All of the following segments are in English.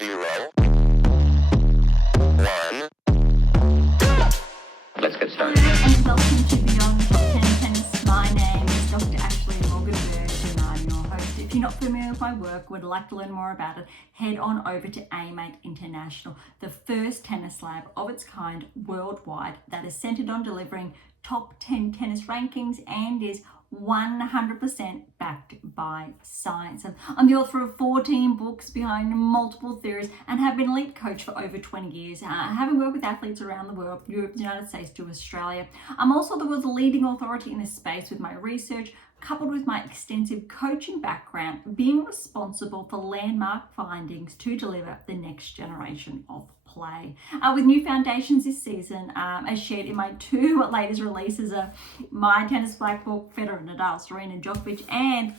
0, 1. Let's get started. And welcome to Beyond Top 10 Tennis. My name is Dr. Ashley Morgan Berge and I'm your host. If you're not familiar with my work, would like to learn more about it, head on over to AM8 International, the first tennis lab of its kind worldwide that is centered on delivering top 10 tennis rankings and is 100% backed by science. And I'm the author of 14 books behind multiple theories and have been a lead coach for over 20 years, having worked with athletes around the world, Europe, the United States to Australia. I'm also the world's leading authority in this space with my research, coupled with my extensive coaching background, being responsible for landmark findings to deliver the next generation of play. With new foundations this season, as shared in my two latest releases of my tennis black book, Federer, Nadal, Serena, Djokovic, and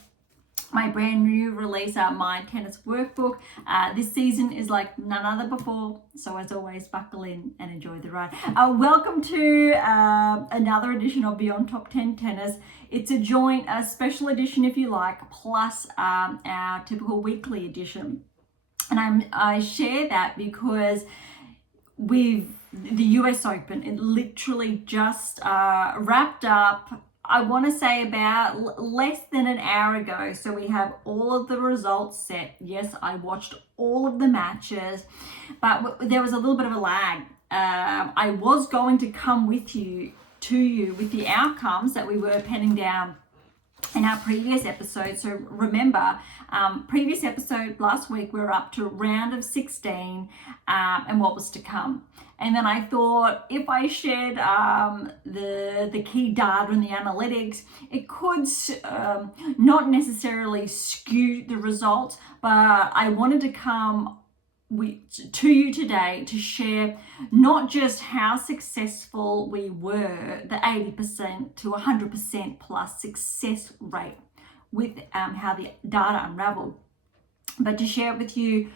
my brand new release, my tennis workbook. This season is like none other before, so as always, buckle in and enjoy the ride. Welcome to another edition of Beyond Top 10 Tennis. It's a joint, a special edition if you like, plus our typical weekly edition. And I share that because with the US Open, it literally just wrapped up, I want to say about less than an hour ago. So we have all of the results set. Yes, I watched all of the matches, but there was a little bit of a lag. I was going to come with you with the outcomes that we were penning down in our previous episode. So remember, previous episode last week, we were up to round of 16 and what was to come. And then I thought if I shared the key data and the analytics, it could not necessarily skew the results, but I wanted to come to you today to share not just how successful we were, the 80% to 100% plus success rate with how the data unraveled, but to share it with you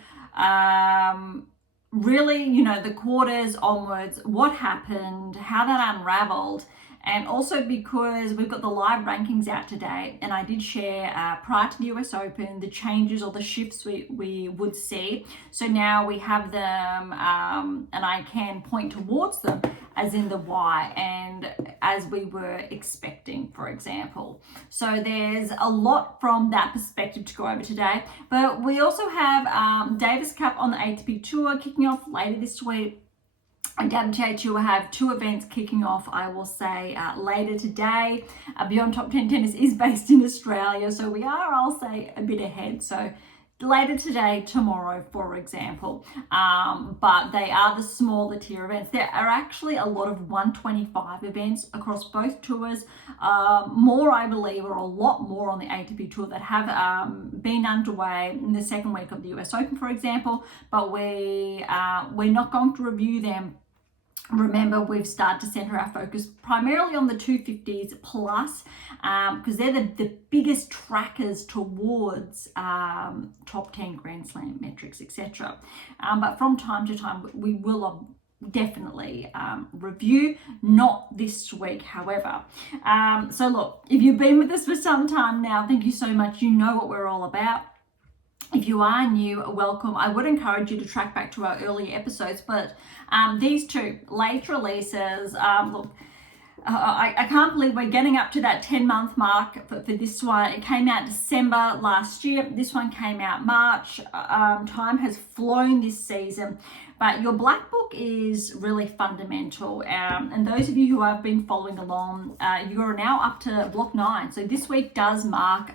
really, the quarters onwards, what happened, how that unraveled. And also because we've got the live rankings out today, and I did share prior to the US Open the changes or the shifts we would see. So now we have them, and I can point towards them as in the why and as we were expecting, for example. So there's a lot from that perspective to go over today. But we also have Davis Cup on the ATP Tour kicking off later this week. WTA Tour have two events kicking off, I will say, later today. Beyond Top 10 Tennis is based in Australia, so we are, I'll say, a bit ahead. So later today, tomorrow, for example. But they are the smaller tier events. There are actually a lot of 125 events across both tours. More, I believe, or a lot more on the ATP Tour that have been underway in the second week of the US Open, for example. But we're not going to review them. Remember, we've started to center our focus primarily on the 250s plus because they're the biggest trackers towards top 10 Grand Slam metrics, etc. But from time to time, we will definitely review, not this week, however. So look, if you've been with us for some time now, thank you so much. You know what we're all about. If you are new, welcome. I would encourage you to track back to our earlier episodes, but these two late releases, look, I can't believe we're getting up to that 10-month mark for this one. It came out December last year. This one came out March. Time has flown this season, but your black book is really fundamental. And those of you who have been following along, you are now up to block 9. So this week does mark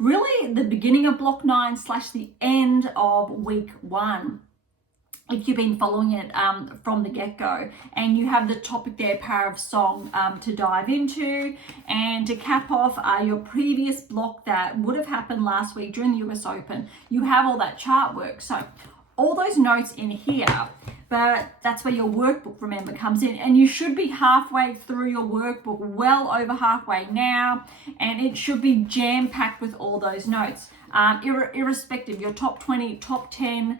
really the beginning of block 9 / the end of week 1. If you've been following it from the get-go, and you have the topic there, Power of Song, to dive into, and to cap off your previous block that would have happened last week during the US Open, you have all that chart work. So all those notes in here, but that's where your workbook, remember, comes in, and you should be halfway through your workbook, well over halfway now, and it should be jam-packed with all those notes, irrespective, your top 20, top 10,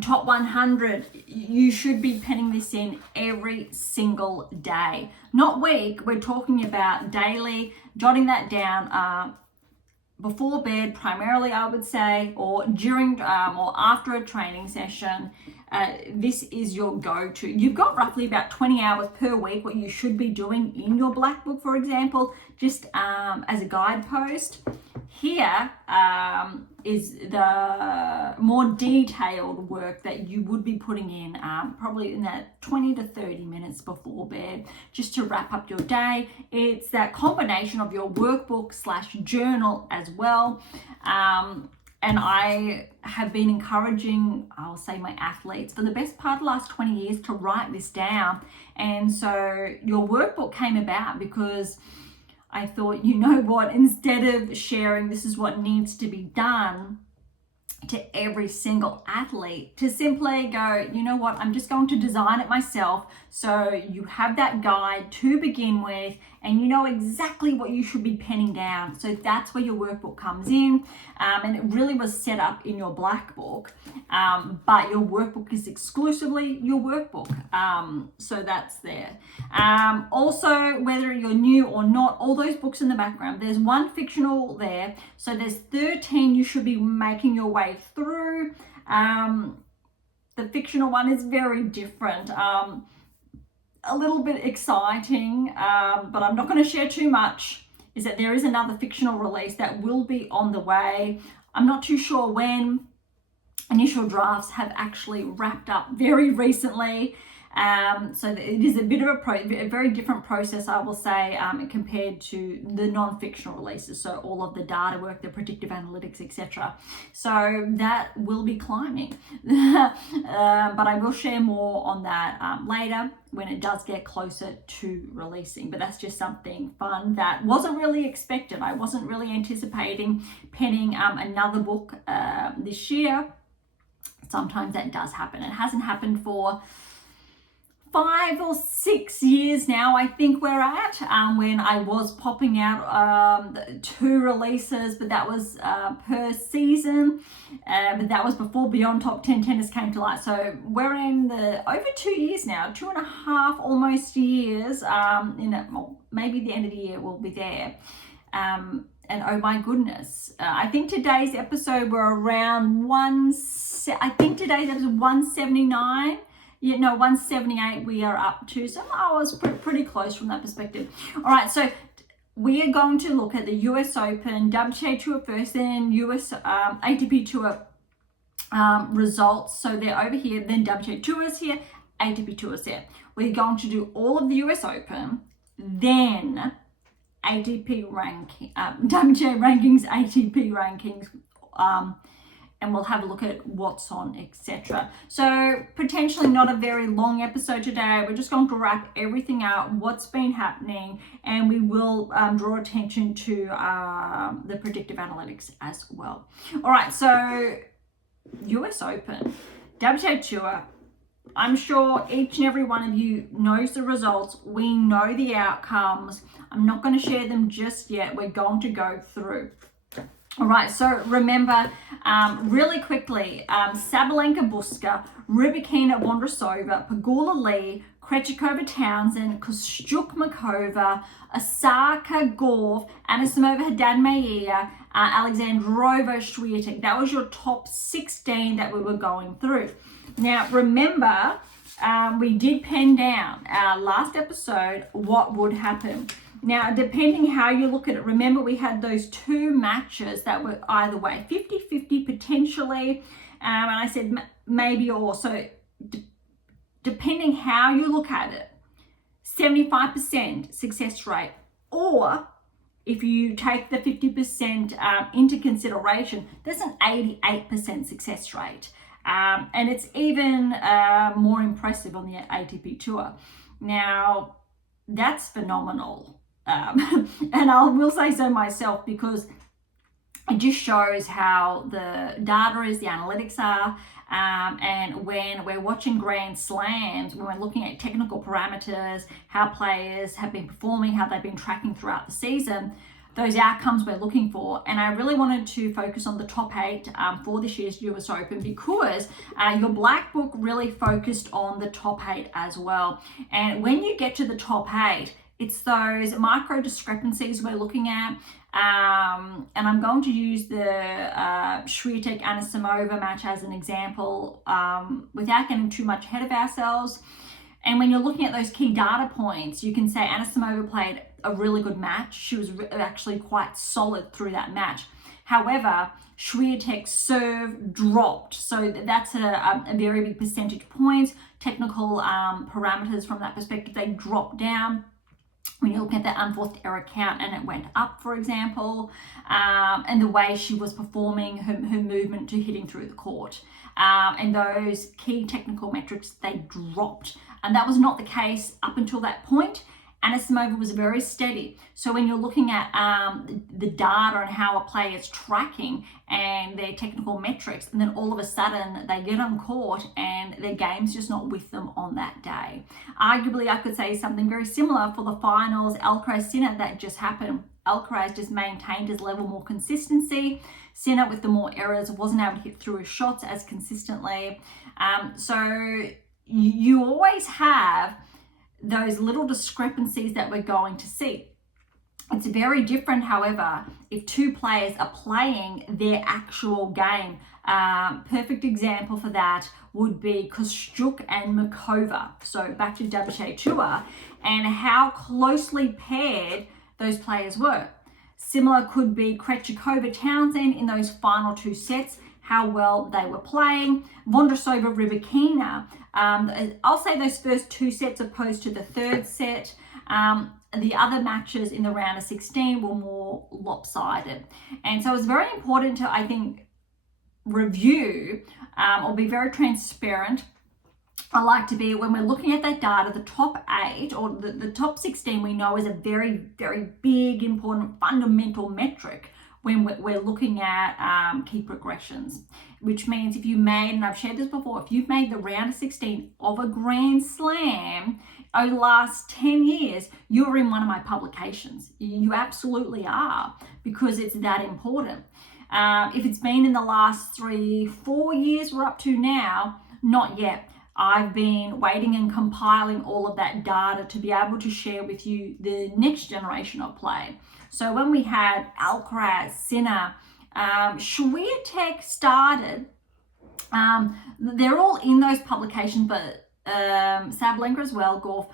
top 100, you should be penning this in every single day, not week. We're talking about daily, jotting that down before bed primarily, I would say, or during or after a training session. This is your go-to. You've got roughly about 20 hours per week what you should be doing in your black book, for example, just as a guidepost. Here is the more detailed work that you would be putting in probably in that 20 to 30 minutes before bed, just to wrap up your day. It's that combination of your workbook / journal as well. And I have been encouraging, I'll say, my athletes for the best part of the last 20 years to write this down. And so your workbook came about because I thought, you know what, instead of sharing this is what needs to be done to every single athlete, to simply go, you know what, I'm just going to design it myself. So you have that guide to begin with, and you know exactly what you should be penning down. So that's where your workbook comes in. And it really was set up in your black book, but your workbook is exclusively your workbook. So that's there. Also, whether you're new or not, all those books in the background, there's one fictional there. So there's 13 you should be making your way through. The fictional one is very different. A little bit exciting, but I'm not going to share too much, is that there is another fictional release that will be on the way. I'm not too sure when. Initial drafts have actually wrapped up very recently. So it is a bit of a very different process, I will say, compared to the non-fictional releases. So all of the data work, the predictive analytics, etc. So that will be climbing. But I will share more on that later when it does get closer to releasing. But that's just something fun that wasn't really expected. I wasn't really anticipating penning another book this year. Sometimes that does happen. It hasn't happened for 5 or 6 years now, I think we're at, when I was popping out 2 releases, but that was per season, but that was before Beyond Top 10 Tennis came to light. So we're in the over 2 years now, 2.5 almost years, maybe the end of the year will be there. And oh my goodness, I think today's episode we're around 179. 178 we are up to. So I was pretty close from that perspective. All right, so we are going to look at the US Open, WTA Tour first, then US ATP Tour results. So they're over here, then WTA Tours here, ATP Tours here. We're going to do all of the US Open, then ATP ranking, WTA rankings, ATP rankings, and we'll have a look at what's on, etc. So potentially not a very long episode today. We're just going to wrap everything out, what's been happening, and we will draw attention to the predictive analytics as well. All right, so US Open, WTA Tour. I'm sure each and every one of you knows the results. We know the outcomes. I'm not going to share them just yet. We're going to go through. All right, so remember, really quickly, Sabalenka Buska, Rybakina Vondrasova, Pegula Lee, Krejcikova Townsend, Kostyuk-Makova, Osaka Gauff, Anisimova Haddad Maia, Alexandrova Swiatek. That was your top 16 that we were going through. Now, remember, we did pen down our last episode what would happen. Now, depending how you look at it, remember we had those 2 matches that were either way, 50-50 potentially, and I said maybe or. So depending how you look at it, 75% success rate, or if you take the 50% into consideration, there's an 88% success rate. And it's even more impressive on the ATP Tour. Now, that's phenomenal. And I will say so myself, because it just shows how the data is, the analytics are, and when we're watching Grand Slams, when we're looking at technical parameters, how players have been performing, how they've been tracking throughout the season, those outcomes we're looking for. And I really wanted to focus on the top 8 for this year's US Open, because your black book really focused on the top 8 as well. And when you get to the top 8, It's those micro discrepancies we're looking at. And I'm going to use the Swiatek Anisimova match as an example without getting too much ahead of ourselves. And when you're looking at those key data points, you can say Anisimova played a really good match. She was actually quite solid through that match. However, Swiatek's serve dropped. So that's a very big percentage point. Technical parameters from that perspective, they dropped down. When you look at that unforced error count and it went up, for example, and the way she was performing her movement to hitting through the court. And those key technical metrics, they dropped. And that was not the case up until that point. Anisimova was very steady. So when you're looking at the data and how a player is tracking and their technical metrics, and then all of a sudden they get on court and their game's just not with them on that day. Arguably, I could say something very similar for the finals, Alcaraz-Sinner, that just happened. Alcaraz just maintained his level more consistency. Sinner, with the more errors, wasn't able to hit through his shots as consistently. So you always have those little discrepancies that we're going to see. It's very different, however, if two players are playing their actual game. Perfect example for that would be Kostyuk and Markova. So back to WTA Tour and how closely paired those players were. Similar could be Krejcikova-Townsend in those final two sets, how well they were playing. Vondrousova-Rybakina, I'll say those first two sets opposed to the third set. The other matches in the round of 16 were more lopsided. And so it's very important to, I think, review or be very transparent. I like to be, when we're looking at that data, the top 8 or the top 16 we know is a very, very big, important, fundamental metric when we're looking at key progressions, which means if you made, and I've shared this before, if you've made the round of 16 of a Grand Slam over the last 10 years, you're in one of my publications. You absolutely are, because it's that important. If it's been in the last 3-4 years we're up to now, not yet. I've been waiting and compiling all of that data to be able to share with you the next generation of play. So when we had Alcaraz, Sinner, Swiatek started, they're all in those publications, but Sabalenka as well, Golf,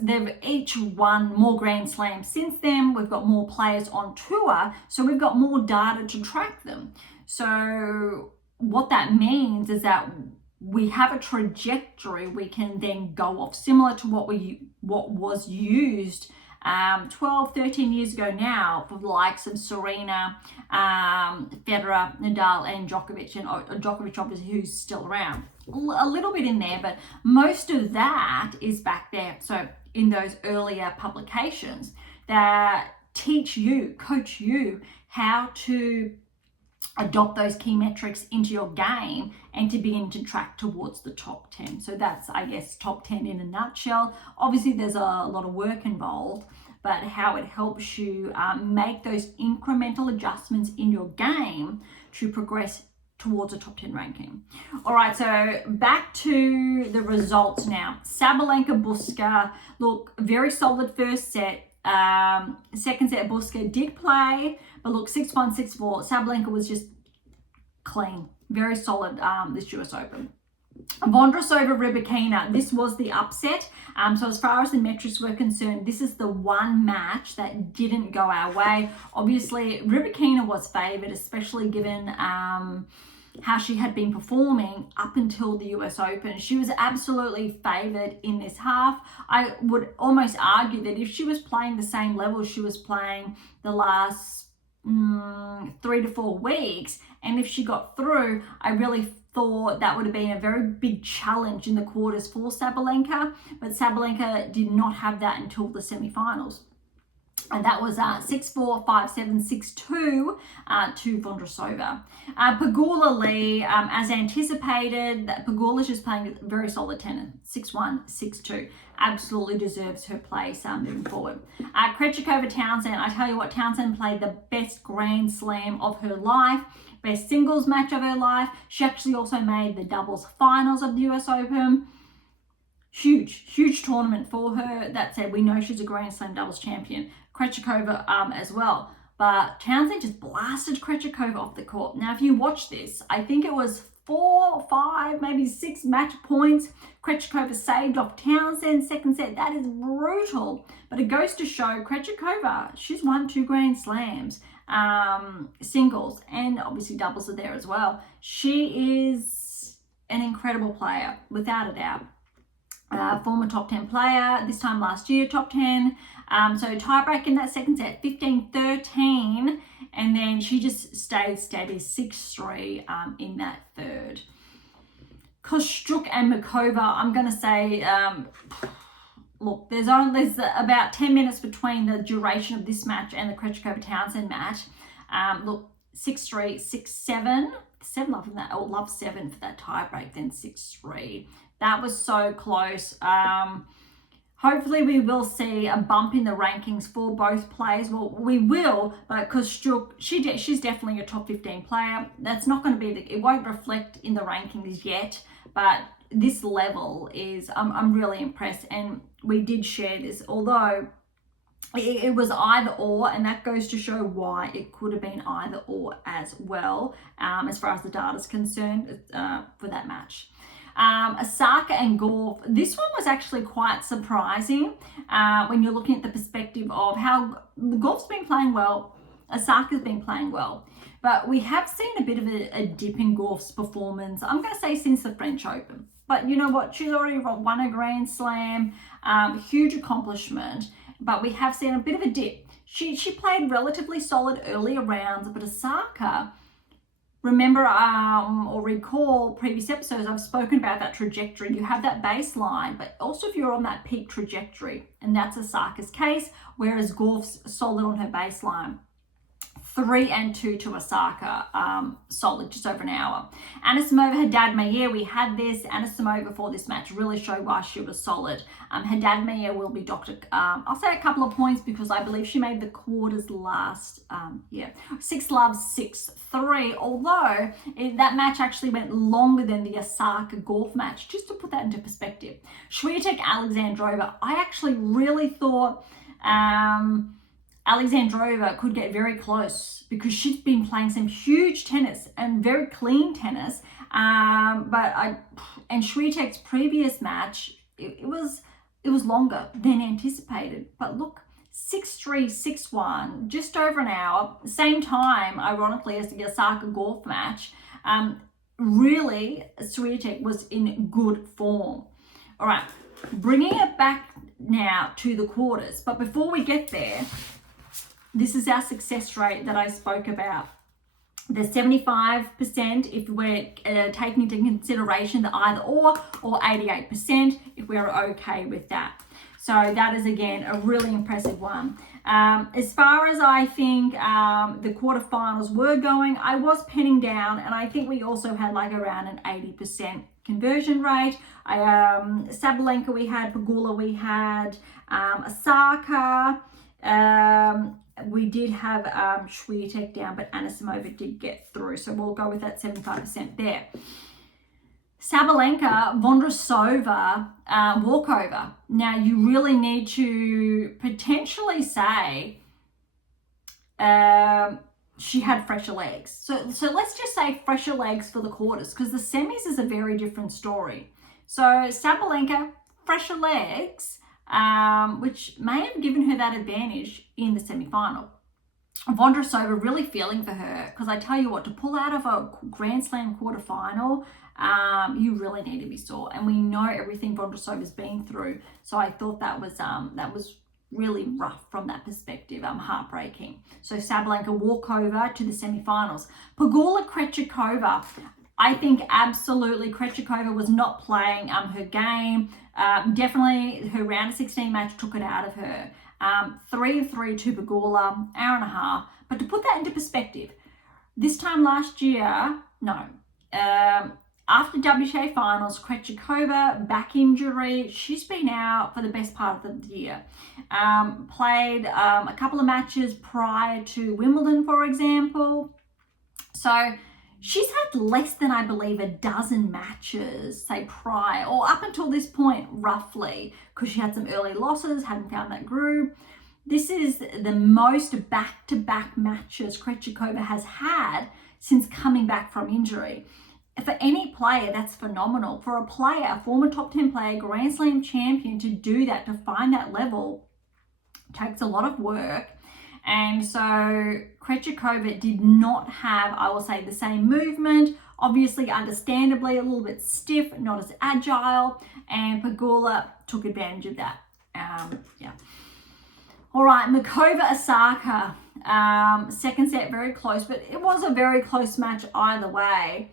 they've each won more Grand Slams since then. We've got more players on tour, so we've got more data to track them. So what that means is that we have a trajectory we can then go off, similar to what was used 12, 13 years ago now for the likes of Serena, Federer, Nadal, and Djokovic, and Djokovic obviously, who's still around. A little bit in there, but most of that is back there. So in those earlier publications that teach you, coach you how to adopt those key metrics into your game and to begin to track towards the top 10. So that's, I guess, top 10 in a nutshell. Obviously, there's a lot of work involved, but how it helps you make those incremental adjustments in your game to progress towards a top 10 ranking. All right, so back to the results now. Sabalenka Buska, look, very solid first set. Second set, Buska did play, but look, 6-1, 6-4. Sabalenka was just clean, very solid this US Open. Vondrousova-Rybakina, this was the upset. So as far as the metrics were concerned, this is the one match that didn't go our way. Obviously, Rybakina was favoured, especially given how she had been performing up until the US Open. She was absolutely favoured in this half. I would almost argue that if she was playing the same level she was playing the last 3 to 4 weeks, and if she got through, I really thought that would have been a very big challenge in the quarters for Sabalenka, but Sabalenka did not have that until the semi-finals. And that was 6-4, 5-7, 6-2 to Vondrousova. Pegula Lee, as anticipated, Pegula's just playing a very solid tennis, 6-1, 6-2. Absolutely deserves her place moving forward. Krejcikova-Townsend, I tell you what, Townsend played the best Grand Slam of her life, best singles match of her life. She actually also made the doubles finals of the US Open. huge tournament for her. That said, we know she's a Grand Slam doubles champion. Krejcikova as well. But Townsend just blasted Krejcikova off the court. Now, if you watch this, I think it was 4, 5, maybe 6 match points. Krejcikova saved off Townsend, second set. That is brutal. But it goes to show Krejcikova, she's won 2 Grand Slams, singles, and obviously doubles are there as well. She is an incredible player, without a doubt. Former top 10 player, this time last year, top 10. So tiebreak in that second set, 15-13, and then she just stayed steady, 6-3 in that third. Kostyuk and Mikova, I'm going to say, look, there's about 10 minutes between the duration of this match and the Krejcikova-Townsend match. Look, 6-3, 6-7, 7 love in that, or love 7 for that tiebreak, then 6-3. That was so close. Hopefully we will see a bump in the rankings for both players. Well, we will, but Kostyuk, she's definitely a top 15 player. That's not going to be it won't reflect in the rankings yet, but this level is, I'm really impressed. And we did share this, although it was either or, and that goes to show why it could have been either or as well, as far as the data is concerned, for that match. Osaka and Gauff, this one was actually quite surprising when you're looking at the perspective of how Gauff's been playing well, Osaka's been playing well, but we have seen a bit of a dip in Gauff's performance, I'm going to say since the French Open. But you know what, she's already won a Grand Slam, huge accomplishment, but we have seen a bit of a dip. She played relatively solid earlier rounds, but Osaka, remember or recall previous episodes, I've spoken about that trajectory. You have that baseline, but also if you're on that peak trajectory, and that's Osaka's case, whereas Gauff's solid on her baseline. 3-2 to Osaka, solid, just over an hour. Anisimova, Haddad Mayer, we had this. Anisimova for this match really showed why she was solid. Haddad Mayer will be docked, I'll say a couple of points because I believe she made the quarters last year. 6-love, 6-3, although that match actually went longer than the Osaka-Gauff match, just to put that into perspective. Swiatek, Alexandrova, I actually really thought Alexandrova could get very close because she's been playing some huge tennis and very clean tennis. And Swiatek's previous match, it was longer than anticipated. But look, 6-3, 6-1, just over an hour, same time, ironically, as the Osaka-Gauff match. Really, Swiatek was in good form. All right, bringing it back now to the quarters. But before we get there, this is our success rate that I spoke about. The 75% if we're taking into consideration the either or 88% if we're okay with that. So that is, again, a really impressive one. As far as I think the quarterfinals were going, I was penning down, and I think we also had like around an 80% conversion rate. Sabalenka we had, Pegula we had, Osaka, we did have Swiatek down, but Anisimova did get through. So we'll go with that 75% there. Sabalenka, Vondrousova, walkover. Now you really need to potentially say she had fresher legs. So let's just say fresher legs for the quarters, because the semis is a very different story. So Sabalenka, fresher legs, which may have given her that advantage in the semi-final. Vondrousova, really feeling for her, because I tell you what, to pull out of a Grand Slam quarterfinal, you really need to be sore, and we know everything Vondrousova's been through. So I thought that was really rough from that perspective, heartbreaking. So Sabalenka walkover to the semi-finals. Pegula, Krejcikova, I think absolutely Krejcikova was not playing her game. Definitely her round of 16 match took it out of her. 3-3 to Pegula, hour and a half. But to put that into perspective, this time last year, after WTA finals, Krejcikova, back injury, she's been out for the best part of the year. Played a couple of matches prior to Wimbledon, for example. So She's had less than, I believe, a dozen matches, say prior, or up until this point, roughly, because she had some early losses, hadn't found that groove. This is the most back-to-back matches Krejcikova has had since coming back from injury. For any player, that's phenomenal. For a player, a former top 10 player, Grand Slam champion, to do that, to find that level, takes a lot of work. And so Krejcikova did not have, I will say, the same movement. Obviously, understandably, a little bit stiff, not as agile. And Pegula took advantage of that. Yeah. All right, Makova Osaka. Second set, very close, but it was a very close match either way.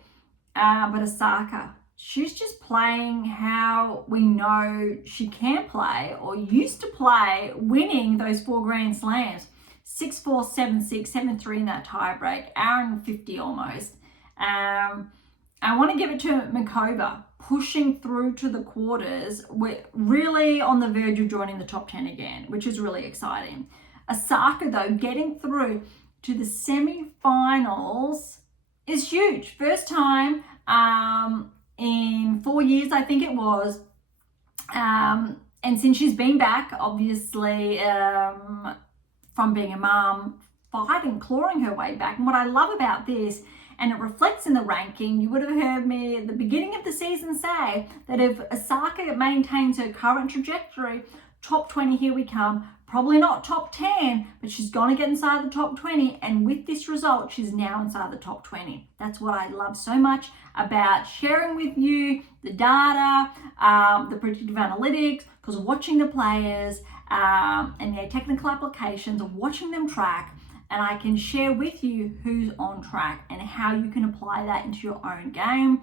But Osaka, she's just playing how we know she can play or used to play, winning those 4 Grand Slams. 6-4, 7-6, 7-3 in that tiebreak, hour and 50 almost. I want to give it to Makova, pushing through to the quarters. We're really on the verge of joining the top 10 again, which is really exciting. Osaka, though, getting through to the semi-finals is huge. First time in 4 years, I think it was. And since she's been back, obviously, from being a mom, fighting, clawing her way back. And what I love about this, and it reflects in the ranking, you would have heard me at the beginning of the season say that if Osaka maintains her current trajectory, top 20, here we come. Probably not top 10, but she's going to get inside the top 20. And with this result, she's now inside the top 20. That's what I love so much about sharing with you the data, the predictive analytics, because watching the players and their technical applications, watching them track, and I can share with you who's on track and how you can apply that into your own game,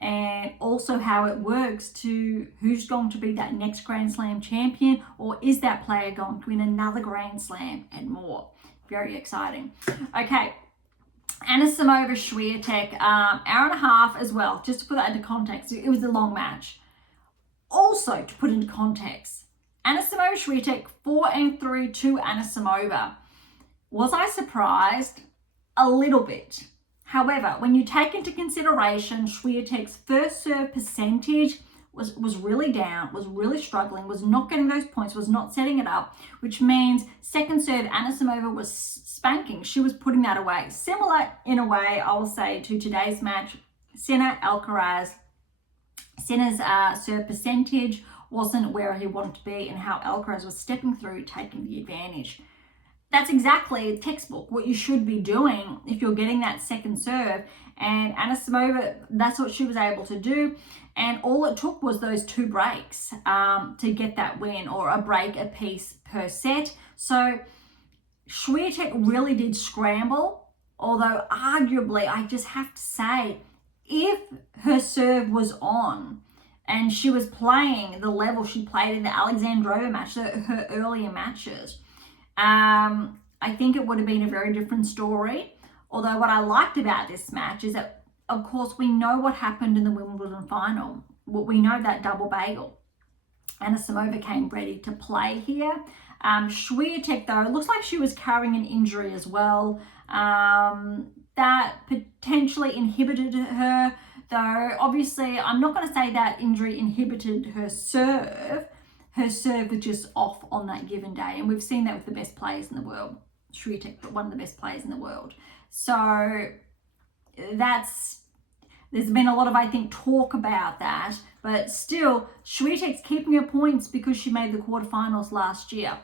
and also how it works to who's going to be that next Grand Slam champion, or is that player going to win another Grand Slam, and more. Very exciting. Okay, Anisimova Swiatek, hour and a half as well, just to put that into context. It was a long match. Also, to put into context, Anisimova Swiatek 4-3 to Anisimova. Was I surprised? A little bit. However, when you take into consideration Swiatek's first serve percentage was really down, was really struggling, was not getting those points, was not setting it up, which means second serve Anisimova was spanking. She was putting that away. Similar in a way, I will say, to today's match, Sinner Alcaraz. Sinner's serve percentage wasn't where he wanted to be, and how Alcaraz was stepping through, taking the advantage. That's exactly textbook what you should be doing if you're getting that second serve. And Anisimova, that's what she was able to do. And all it took was those 2 breaks to get that win, or a break a piece per set. So Swiatek really did scramble, although arguably, I just have to say, if her serve was on and she was playing the level she played in the Alexandrova match, her earlier matches, I think it would have been a very different story. Although what I liked about this match is that, of course, we know what happened in the Wimbledon final. We know that double bagel. Anisimova came ready to play here. Swiatek, though, it looks like she was carrying an injury as well. That potentially inhibited her, though obviously I'm not going to say that injury inhibited her serve. Her serve was just off on that given day. And we've seen that with the best players in the world. Swiatek, one of the best players in the world. So there's been a lot of, I think, talk about that. But still, Swiatek's keeping her points because she made the quarterfinals last year.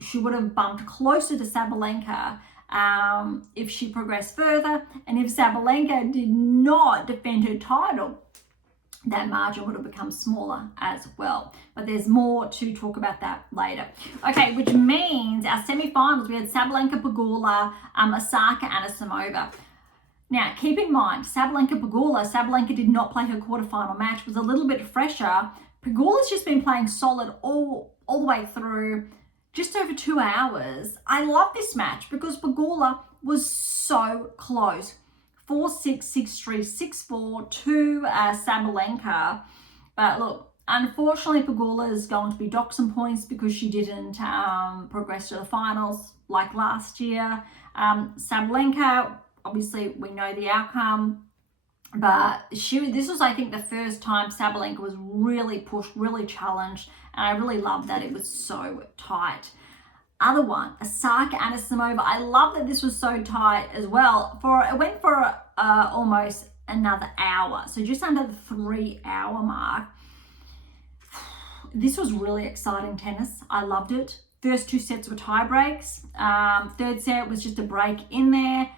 She would have bumped closer to Sabalenka if she progressed further. And if Sabalenka did not defend her title, that margin would have become smaller as well. But there's more to talk about that later. Okay, which means our semi-finals, we had Sabalenka Pegula, Osaka Anisimova. Now, keep in mind, Sabalenka Pegula, Sabalenka did not play her quarterfinal match, was a little bit fresher. Pegula's just been playing solid all the way through, just over 2 hours. I love this match because Pegula was so close. 4-6, 6-3, 6-4 to Sabalenka. But look, unfortunately, Pegula is going to be docked some points because she didn't progress to the finals like last year. Sabalenka, obviously we know the outcome, but this was, I think, the first time Sabalenka was really pushed, really challenged, and I really loved that it was so tight. Other one, Osaka Anisimova. I love that this was so tight as well. It went for almost another hour, so just under the 3 hour mark. This was really exciting tennis. I loved it. First 2 sets were tie breaks. Third set was just a break in there.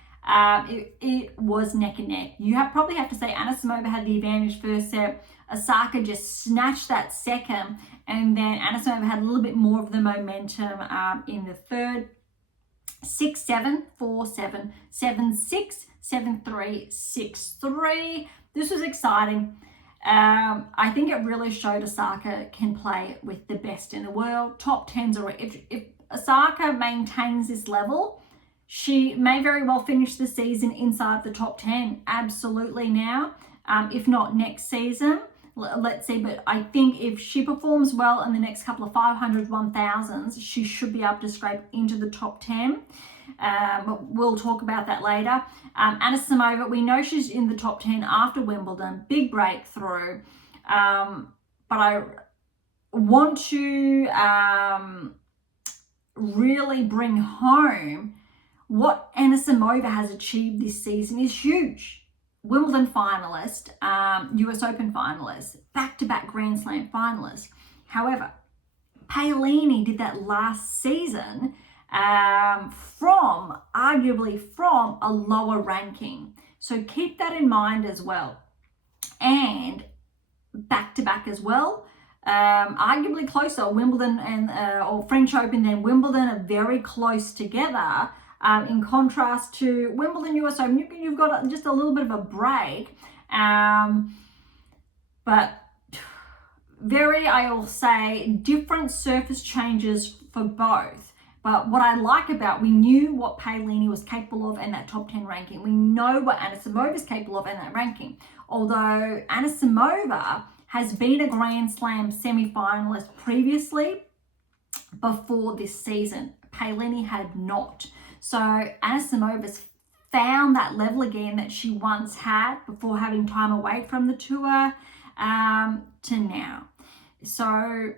It was neck and neck. You probably have to say Anisimova had the advantage first set. Osaka just snatched that second, and then Anisimova had a little bit more of the momentum in the third. 6-7, 4-7, 7-6, 7-3, 6-3. This was exciting. I think it really showed Osaka can play with the best in the world. Top 10s, or if Osaka maintains this level, she may very well finish the season inside the top 10. Absolutely now. If not next season, let's see. But I think if she performs well in the next couple of 500, 1000s, she should be able to scrape into the top 10. But we'll talk about that later. Anisimova, we know she's in the top 10 after Wimbledon. Big breakthrough. But I want to really bring home what Anisimova has achieved this season is huge. Wimbledon finalist, US Open finalist, back-to-back Grand Slam finalist. However, Paolini did that last season arguably from a lower ranking. So keep that in mind as well. And back-to-back as well. Arguably closer. Wimbledon and or French Open, then Wimbledon are very close together. In contrast to Wimbledon, US Open, you've got just a little bit of a break. But I will say, different surface changes for both. But what I like we knew what Paolini was capable of in that top 10 ranking. We know what Anisimova is capable of in that ranking. Although Anisimova has been a Grand Slam semi-finalist previously before this season. Paolini had not. So Anisimova's found that level again that she once had before having time away from the tour to now. So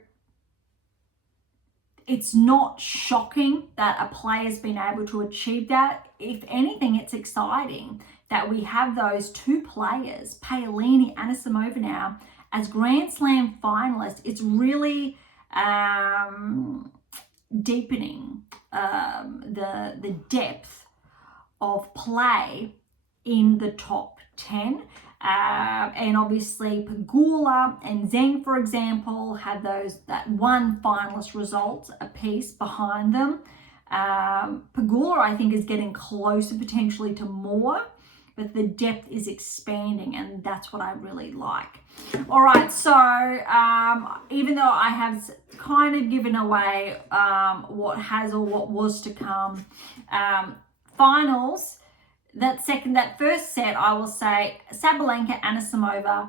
it's not shocking that a player's been able to achieve that. If anything, it's exciting that we have those two players, Paolini, Anisimova now, as Grand Slam finalists. It's really deepening the depth of play in the top 10. And obviously Pegula and Zeng, for example, have that one finalist result apiece behind them. Pegula, I think, is getting closer potentially to more, but the depth is expanding, and that's what I really like. All right, so even though I have kind of given away what has or what was to come, finals, that first set, I will say Sabalenka, Anisimova,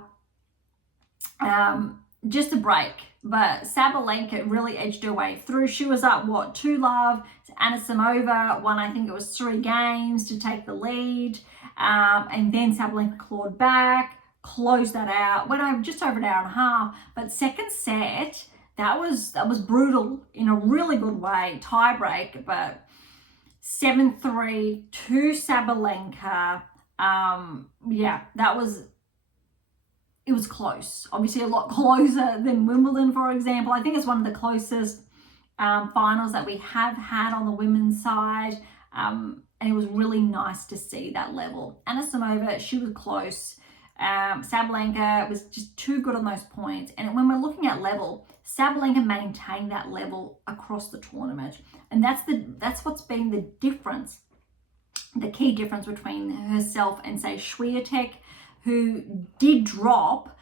just a break, but Sabalenka really edged her way through. She was up 2-love. Anisimova won, I think it was 3 games to take the lead, and then Sabalenka clawed back, closed that out, went over just over an hour and a half. But second set, that was brutal in a really good way, tie break, but 7-3 to Sabalenka. It was close. Obviously a lot closer than Wimbledon, for example. I think it's one of the closest finals that we have had on the women's side. And it was really nice to see that level. Anisimova, she was close. Sabalenka was just too good on those points. And when we're looking at level, Sabalenka maintained that level across the tournament. And that's what's been the difference, the key difference between herself and, say, Swiatek, who did drop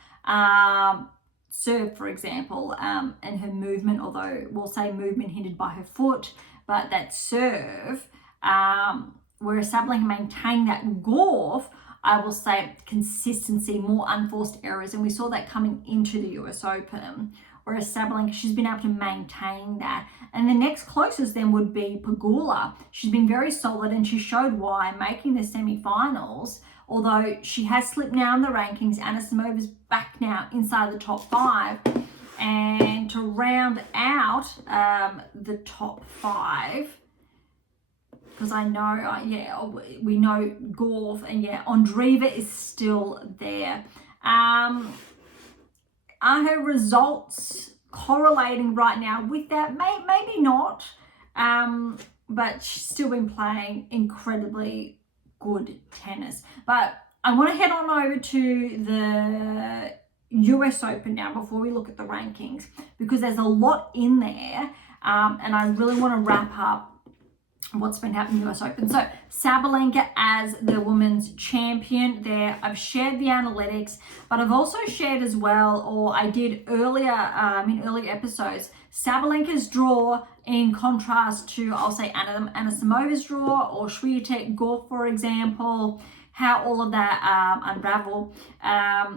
serve, for example, and her movement, although we'll say movement hindered by her foot, but that serve, whereas Sabalenka maintained that. Gauff, I will say, consistency, more unforced errors. And we saw that coming into the US Open. Whereas Sabalenka, she's been able to maintain that. And the next closest then would be Pegula. She's been very solid, and she showed why, making the semi-finals. Although she has slipped now in the rankings, Anisimova's back now inside the top 5. And to round out the top 5, because I know, we know Gauff, and Andreeva is still there. Are her results correlating right now with that? Maybe not, but she's still been playing incredibly good tennis. But I want to head on over to the US Open now before we look at the rankings, because there's a lot in there, and I really want to wrap up what's been happening in the US Open. So Sabalenka as the women's champion there. I've shared the analytics, but I've also shared as well, or I did earlier in earlier episodes, Sabalenka's draw in contrast to, I'll say, Anisimova's draw, or Swiatek Gauff, for example, how all of that unravel.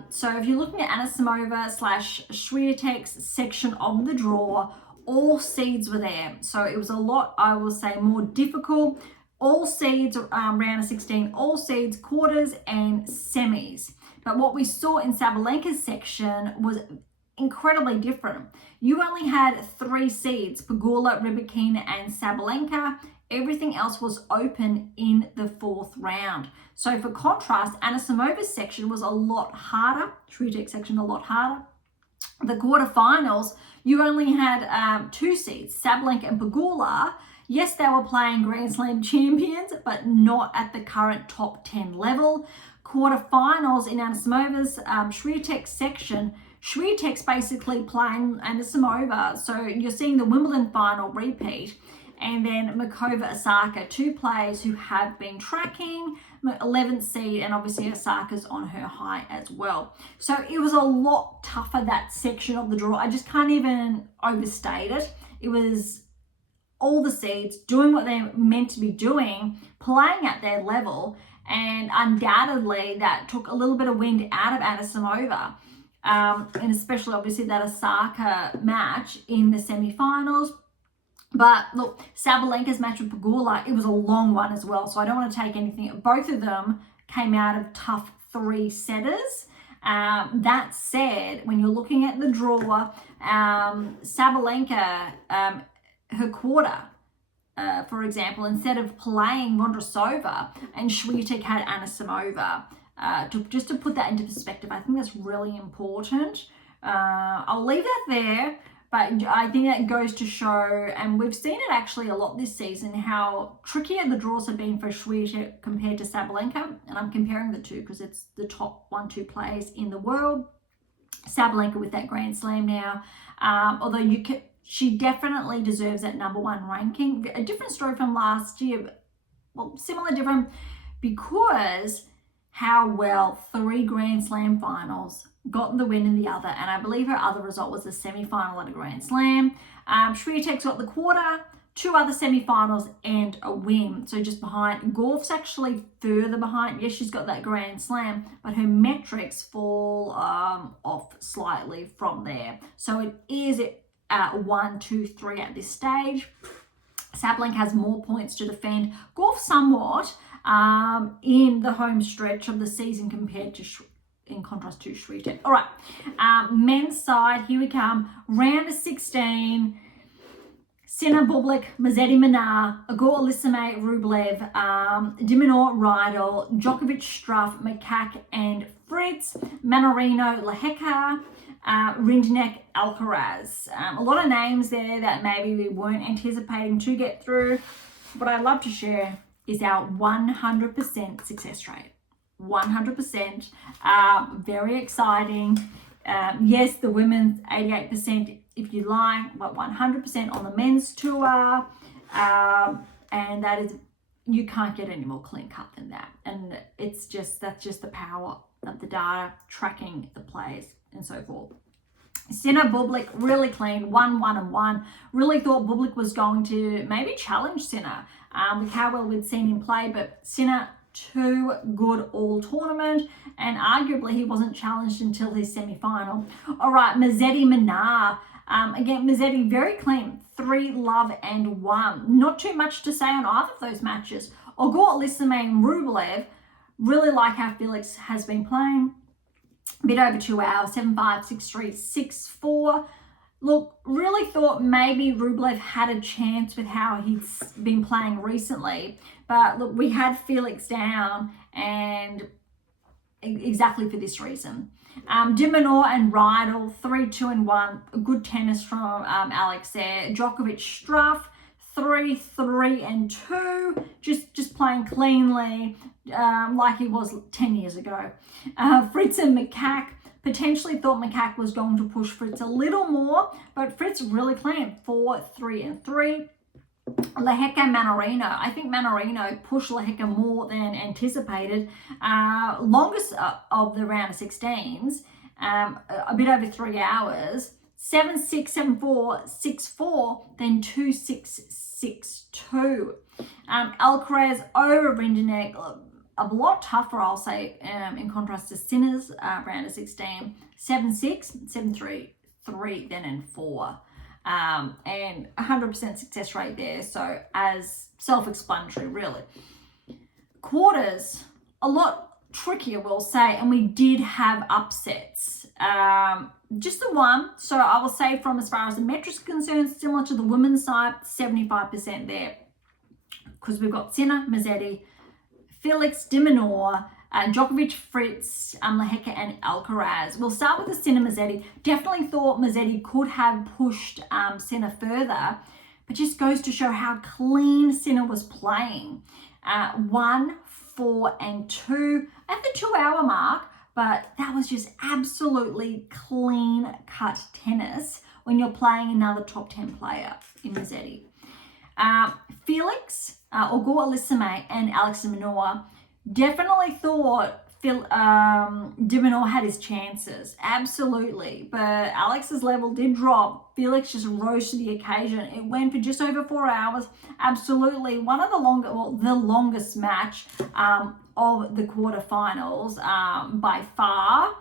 So if you're looking at Anisimova / Swiatek's section of the draw, all seeds were there. So it was a lot, I will say, more difficult. All seeds, round of 16, all seeds, quarters and semis. But what we saw in Sabalenka's section was incredibly different. You only had 3 seeds, Pegula, Rybakina and Sabalenka. Everything else was open in the 4th round. So for contrast, Anisimova's section was a lot harder, Swiatek's section a lot harder. The quarterfinals, you only had 2 seeds, Sabalenka and Pegula. Yes, they were playing Grand Slam champions, but not at the current top 10 level. Quarterfinals in Anisimova's Swiatek section, Swiatek's basically playing Anisimova. So you're seeing the Wimbledon final repeat. And then Makova, Osaka, 2 players who have been tracking, 11th seed, and obviously Osaka's on her high as well. So it was a lot tougher, that section of the draw. I just can't even overstate it. It was all the seeds doing what they're meant to be doing, playing at their level, and undoubtedly that took a little bit of wind out of Anisimova. And especially obviously that Osaka match in the semi-finals. But look, Sabalenka's match with Pegula, it was a long one as well. So I don't want to take anything. Both of them came out of tough 3-setters. That said, when you're looking at the draw, Sabalenka, her quarter, for example, instead of playing Vondrousova, and Swiatek had Anisimova, just to put that into perspective, I think that's really important. I'll leave that there. But I think that goes to show, and we've seen it actually a lot this season, how trickier the draws have been for Swiatek compared to Sabalenka. And I'm comparing the two because it's the top 1-2 players in the world. Sabalenka with that Grand Slam now. Although she definitely deserves that #1 ranking. A different story from last year. Well, similar, different, because how well 3 Grand Slam finals got the win in the other, and I believe her other result was the semi-final at a Grand Slam. Swiatek's got the quarter, 2 other semi-finals and a win. So just behind. Gauff's actually further behind. Yes, she's got that Grand Slam, but her metrics fall off slightly from there. So it is at 1, 2, 3 at this stage. Sabalenka has more points to defend. Gauff somewhat in the home stretch of the season compared to in contrast to Swiatek. All right, men's side, here we come. Round of 16, Sinner, Bublik, Mazzetti, Minar, Igor, Alisime, Rublev, Diminor, Rydal, Djokovic, Struff, Makak, and Fritz, Manorino, Lehecka, Rinderknech, Alcaraz. A lot of names there that maybe we weren't anticipating to get through. What I'd love to share is our 100% success rate. 100%, very exciting. Yes, the women's 88% if you like, but 100% on the men's tour, and that is, you can't get any more clean cut than that. And that's just the power of the data, tracking the players and so forth. Sinner, Bublik, really clean, 1-1-1. Really thought Bublik was going to maybe challenge Sinner with how well we'd seen him play, but Sinner too good all tournament, and arguably he wasn't challenged until his semi-final. All right, Musetti-Manar. Again, Musetti very clean, 3-1. Not too much to say on either of those matches. Auger-Aliassime and Rublev, really like how Felix has been playing. A bit over 2 hours, 7-5, 6-3, 6-4. Look, really thought maybe Rublev had a chance with how he's been playing recently. But look, we had Felix down, and exactly for this reason. De Minaur and Riedel, 3-2-1. Good tennis from Alex there. Djokovic, Struff, 3-3-2. Just playing cleanly, like he was 10 years ago. Fritz and Makak. Potentially thought Makak was going to push Fritz a little more, but Fritz really clean, 4-3-3. Lehecka Mannarino. I think Mannarino pushed Lehecka more than anticipated. Longest of the round of 16s, a bit over 3 hours. 7-6, 7-4, 6-4, then 2-6, 6-2. Alcaraz over Rinderknech. A lot tougher, I'll say, in contrast to Sinner's round of 16. 7-6, 7-3, 3, then and 4. And 100% success rate there. So as self-explanatory, really. Quarters, a lot trickier, we'll say, and we did have upsets. Just the one. So I will say from as far as the metrics are concerned, similar to the women's side, 75% there. Because we've got Sinner, Musetti, Felix, De Minaur, Djokovic, Fritz, Lehecka, and Alcaraz. We'll start with the Sinner Musetti. Definitely thought Musetti could have pushed Sinner further, but just goes to show how clean Sinner was playing. 1, 4, and 2 at the 2 hour mark, but that was just absolutely clean cut tennis when you're playing another top 10 player in Musetti. Felix, Auger-Aliassime, and Alex de Minaur. Definitely thought de Minaur had his chances, absolutely. But Alex's level did drop. Felix just rose to the occasion. It went for just over 4 hours. Absolutely, one of the the longest match of the quarterfinals by far.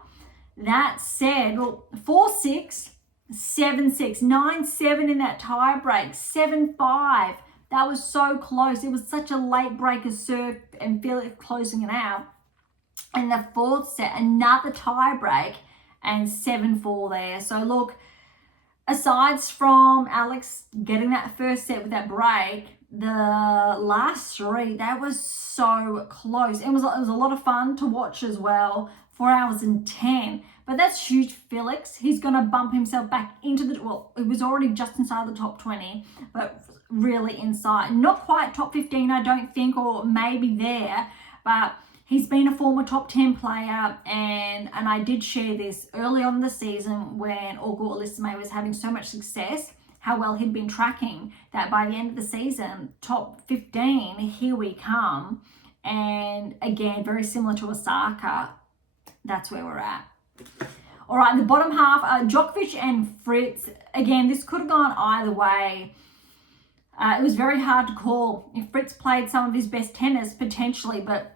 That said, 4-6, 7-6, 9-7 in that tie break, 7-5. That was so close. It was such a late breaker serve and Felix closing it out. And the fourth set, another tie break and 7-4 there. So look, aside from Alex getting that first set with that break, the last three, that was so close. It was a lot of fun to watch as well. 4 hours and 10. But that's huge for Felix. He's going to bump himself back into the, well, it was already just inside the top 20, but really inside. Not quite top 15, I don't think, or maybe there, but he's been a former top 10 player, and I did share this early on in the season when Auger-Aliassime was having so much success, how well he'd been tracking, that by the end of the season, top 15, here we come. And again, very similar to Osaka, that's where we're at. All right, the bottom half, Djokovic and Fritz. Again, this could have gone either way. It was very hard to call. If Fritz played some of his best tennis, potentially, but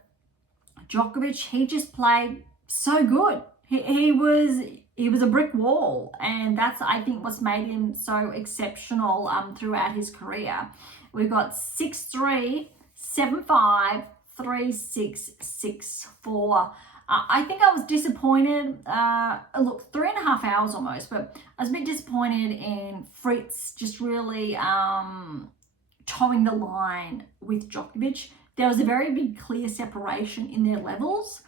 Djokovic, he just played so good. He was a brick wall, and that's, I think, what's made him so exceptional throughout his career. We've got 6-3, 7-5, 3-6, 6-4. I think I was disappointed. Look, 3.5 hours almost, but I was a bit disappointed in Fritz just really towing the line with Djokovic. There was a very big clear separation in their levels.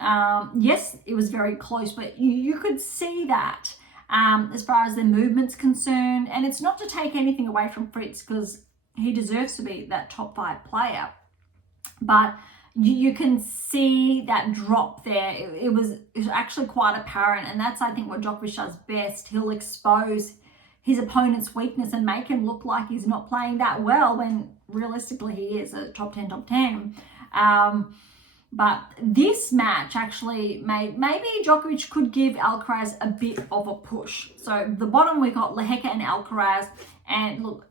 Yes, it was very close, but you could see that as far as their movement's concerned. And it's not to take anything away from Fritz, because he deserves to be that top 5 player. But you can see that drop there. It was actually quite apparent, and that's, I think, what Djokovic does best. He'll expose his opponent's weakness and make him look like he's not playing that well, when realistically he is a top 10. But this match actually made, maybe Djokovic could give Alcaraz a bit of a push. So the bottom, we got Lehecka and Alcaraz, and look,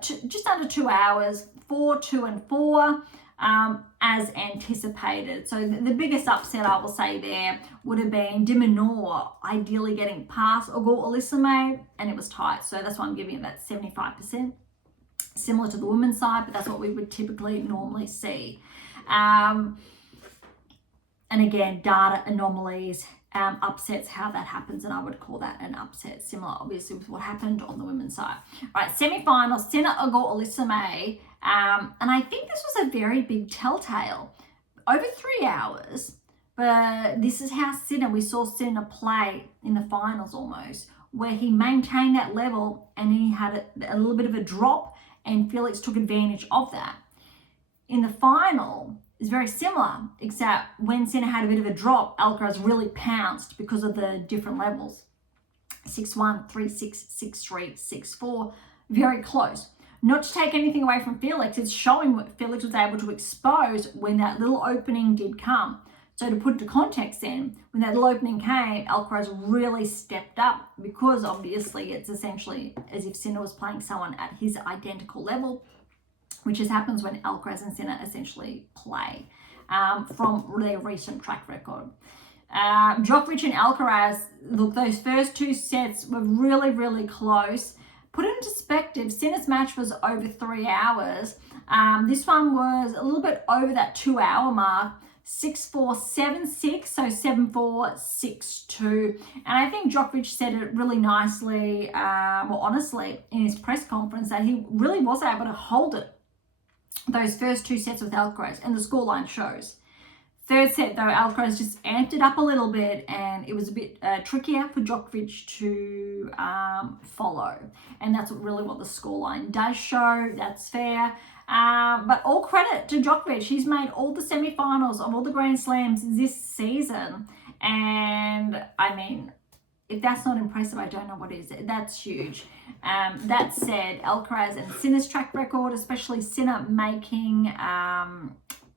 just under 2 hours, 4, 2, and 4. as anticipated. So the biggest upset I will say there would have been de Minaur ideally getting past Anisimova, and it was tight. So that's why I'm giving it that 75%. Similar to the women's side, but that's what we would typically normally see. And again, data anomalies, upsets, how that happens, and I would call that an upset, similar obviously with what happened on the women's side. All right, semi-finals, Sinner Anisimova, and I think this was a very big telltale. Over 3 hours, but this is how we saw Sinner play in the finals almost, where he maintained that level and he had a little bit of a drop, and Felix took advantage of that. In the final, it's very similar, except when Sinner had a bit of a drop, Alcaraz really pounced because of the different levels. 6-1, 3-6, 6-3, 6-4, very close. Not to take anything away from Felix, it's showing what Felix was able to expose when that little opening did come. So to put into context then, when that little opening came, Alcaraz really stepped up, because obviously it's essentially as if Sinner was playing someone at his identical level, which just happens when Alcaraz and Sinner essentially play from their recent track record. Djokovic and Alcaraz, look, those first 2 sets were really, really close. Put it into perspective, Sinner's match was over 3 hours. This one was a little bit over that 2-hour mark. 6-4, 7-6, so 7-4, 6-2. And I think Djokovic said it really nicely, honestly, in his press conference, that he really was able to hold it those first 2 sets with Alcaraz, and the scoreline shows. Third set, though, Alcaraz just amped it up a little bit, and it was a bit trickier for Djokovic to follow. And that's really what the scoreline does show. That's fair. But all credit to Djokovic. He's made all the semi-finals of all the Grand Slams this season. And, I mean, if that's not impressive, I don't know what is. That's huge. That said, Alcaraz and Sinner's track record, especially Sinner making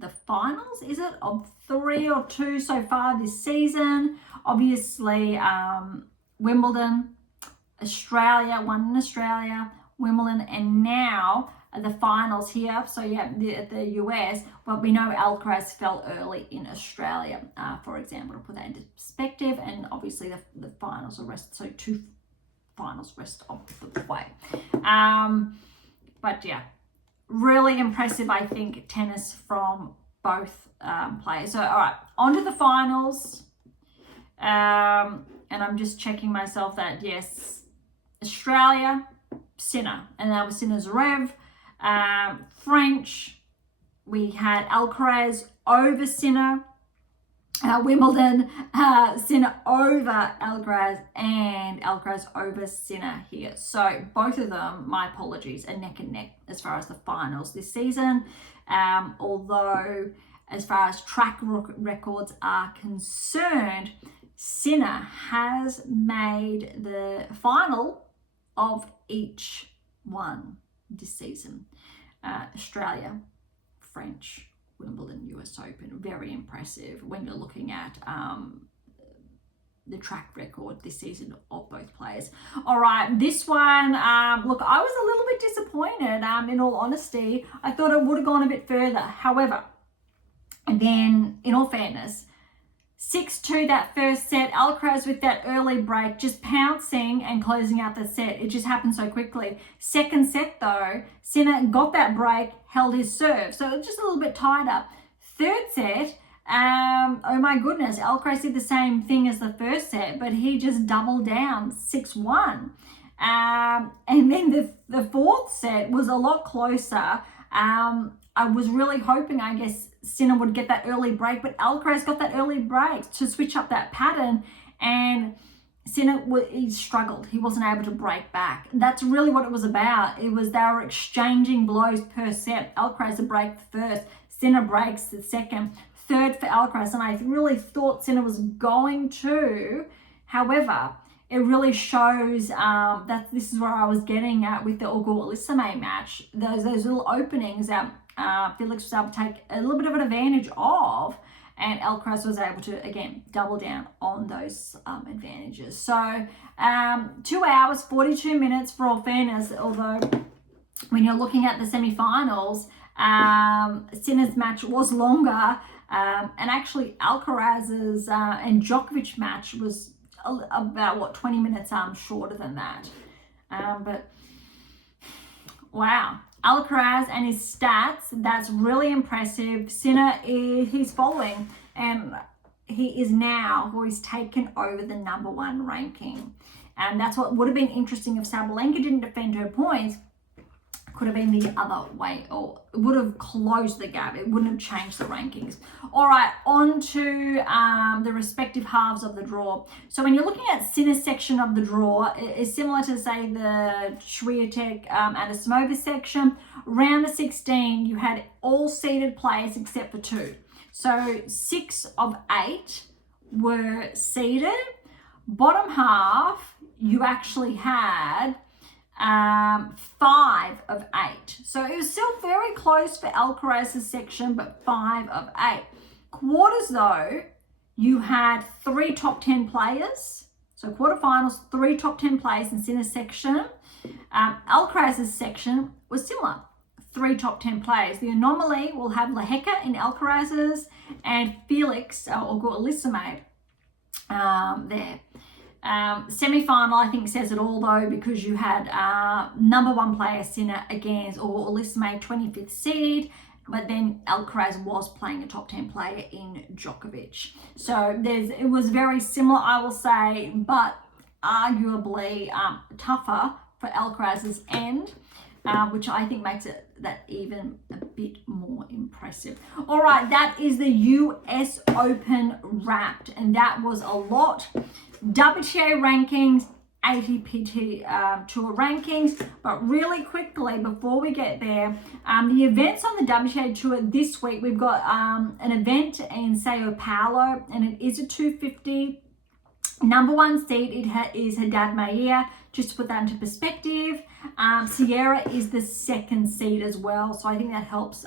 the finals, is it, of 3 or 2 so far this season. Obviously, Wimbledon, Australia, one in Australia, Wimbledon, and now the finals here. So yeah, the US, but we know Alcaraz fell early in Australia, for example, to put that into perspective. And obviously the finals are rest, so 2 finals rest of the way. But yeah, really impressive, I think, tennis from both players. So all right, on to the finals. And I'm just checking myself that yes, Australia, Sinner, and that was Sinner's Rev. French, we had Alcaraz over Sinner. Wimbledon, Sinner over Alcaraz, and Alcaraz over Sinner here. So both of them, my apologies, are neck and neck as far as the finals this season. Although as far as track records are concerned, Sinner has made the final of each one this season. Australia, French, Wimbledon, US Open. Very impressive when you're looking at the track record this season of both players. All right, this one, look, I was a little bit disappointed, in all honesty. I thought it would have gone a bit further. However, and then, in all fairness, 6-2 that first set, Alcaraz with that early break, just pouncing and closing out the set. It just happened so quickly. Second set though, Sinner got that break, held his serve. So it was just a little bit tighter. Third set, oh my goodness, Alcaraz did the same thing as the first set, but he just doubled down, 6-1. And then the fourth set was a lot closer. I was really hoping, I guess, Sinner would get that early break, but Alcaraz got that early break to switch up that pattern, and Sinner, he struggled. He wasn't able to break back. That's really what it was about. It was they were exchanging blows per set. Alcaraz to break the first, Sinner breaks the second, third for Alcaraz, and I really thought Sinner was going to. However, it really shows that this is where I was getting at with the Anisimova match. Those little openings that Felix was able to take a little bit of an advantage of, and Alcaraz was able to, again, double down on those advantages. So 2 hours, 42 minutes for all fairness, although when you're looking at the semi-finals, Sinner's match was longer, and actually Alcaraz's and Djokovic match was about 20 minutes shorter than that. But wow, Alcaraz and his stats, that's really impressive. Sinner, he's following, and he is now, or he's taken over the #1 ranking. And that's what would have been interesting if Sabalenka didn't defend her points. Could have been the other way, or it would have closed the gap. It wouldn't have changed the rankings. All right, on to the respective halves of the draw. So when you're looking at Sinner's section of the draw, it's similar to, say, the Swiatek Anisimova section. Round of 16, you had all seeded players except for 2. So 6 of 8 were seeded. Bottom half, you actually had 5 of 8. So it was still very close for Alcaraz's section, but 5 of 8. Quarters, though, you had 3 top 10 players. So quarterfinals, 3 top 10 players in Sinner's section. Alcaraz's section was similar. 3 top 10 players. The anomaly will have Lehecka in Alcaraz's and Felix or Anisimova there. Semi-final, I think, says it all, though, because you had #1 player Sinner against Anisimova, 25th seed, but then Alcaraz was playing a top 10 player in Djokovic. So it was very similar, I will say, but arguably tougher for Alcaraz's end, which I think makes it that even a bit more impressive. All right, that is the US Open wrapped, and that was a lot. WTA rankings, ATP Tour rankings, but really quickly before we get there, the events on the WTA Tour this week, we've got an event in Sao Paulo, and it is a 250. #1 seed is Haddad Maia. Just to put that into perspective, Sierra is the 2nd seed as well, so I think that helps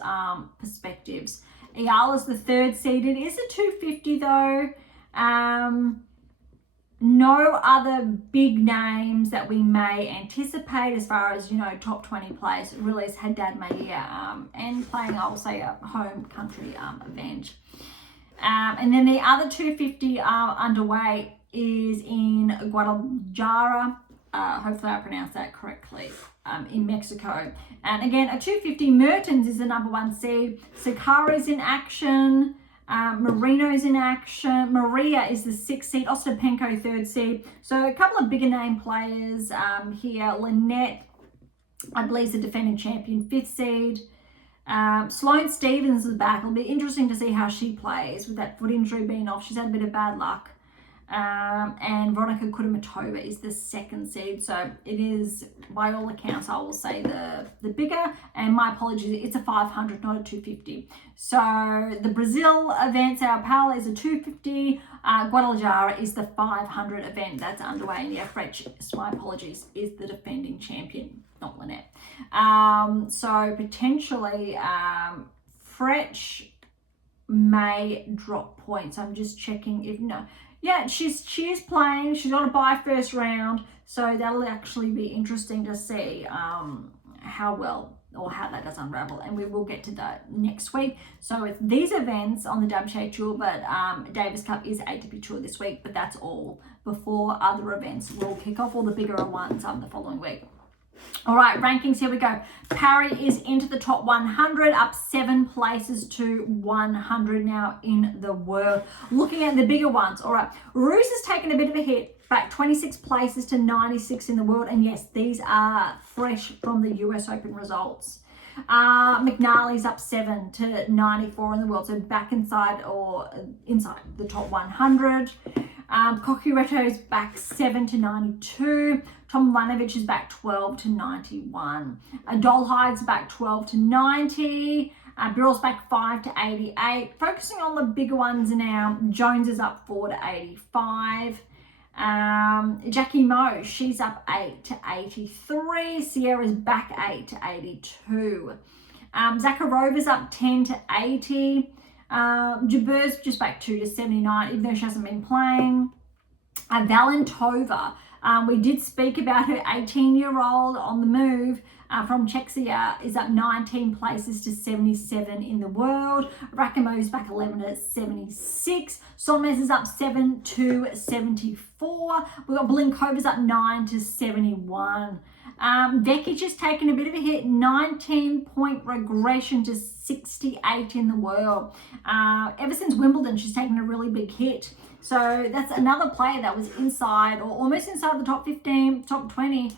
perspectives. Ayala's the 3rd seed. It is a 250 though. No other big names that we may anticipate as far as, top 20 players. It really is Haddad Maia and playing, I will say, a home country event. And then the other 250 underway is in Guadalajara. Hopefully I pronounced that correctly, in Mexico. And again, a 250, Mertens is the #1 seed. Sakara's in action. Marino's in action. Maria is the 6th seed. Ostapenko, 3rd seed. So a couple of bigger name players here. Lynette, I believe, is the defending champion, 5th seed. Sloane Stephens is back. It'll be interesting to see how she plays with that foot injury being off. She's had a bit of bad luck. And Veronika Kudermetova is the 2nd seed. So it is, by all accounts, I will say the bigger, and my apologies, it's a 500, not a 250. So the Brazil event, Sao Paulo, is a 250. Guadalajara is the 500 event that's underway. And yeah, Frech, my apologies, is the defending champion, not Lynette. So potentially Frech may drop points. I'm just checking if no. Yeah, she is playing. She's got a bye first round, so that'll actually be interesting to see how well or how that does unravel, and we will get to that next week. So it's these events on the WTA Tour, but Davis Cup is ATP Tour this week, but that's all before other events will kick off, all the bigger ones the following week. All right, rankings, here we go. Parry is into the top 100, up 7 places to 100 now in the world. Looking at the bigger ones, all right, Roos has taken a bit of a hit, back 26 places to 96 in the world, and yes, these are fresh from the US Open results. McNally's up 7 to 94 in the world, so back inside the top 100. Kokureto's back 7 to 92. Tom Lanovich is back 12 to 91. Dolhide's back 12 to 90. Birrell's back 5 to 88. Focusing on the bigger ones now, Jones is up 4 to 85. Jackie Moe, she's up 8 to 83. Sierra's back 8 to 82. Zakharova's up 10 to 80. Jabeur's just back 2 to 79, even though she hasn't been playing. Valentova We did speak about her 18-year-old on the move from Czechia is up 19 places to 77 in the world. Rakimov's back 11 to 76. Solmez is up 7 to 74. We've got Belinkova's up 9 to 71. Vekic has taken a bit of a hit, 19-point regression to 68 in the world. Ever since Wimbledon, she's taken a really big hit. So that's another player that was inside or almost inside the top 15, top 20.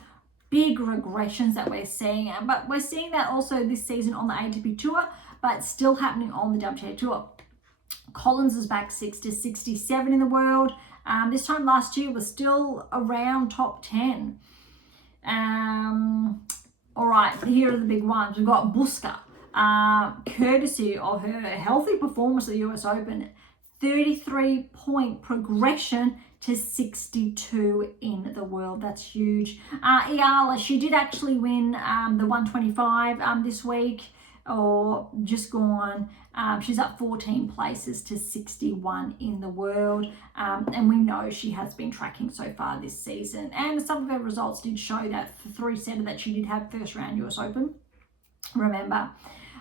Big regressions that we're seeing. But we're seeing that also this season on the ATP Tour, but still happening on the WTA Tour. Collins is back 6 to 67 in the world. This time last year was still around top 10. All right, here are the big ones. We've got Buska, courtesy of her healthy performance at the US Open, 33-point progression to 62 in the world. That's huge. Iala, she did actually win the 125 this week, or just gone. She's up 14 places to 61 in the world. And we know she has been tracking so far this season. And some of her results did show that for 3-setter that she did have first round US Open. Remember.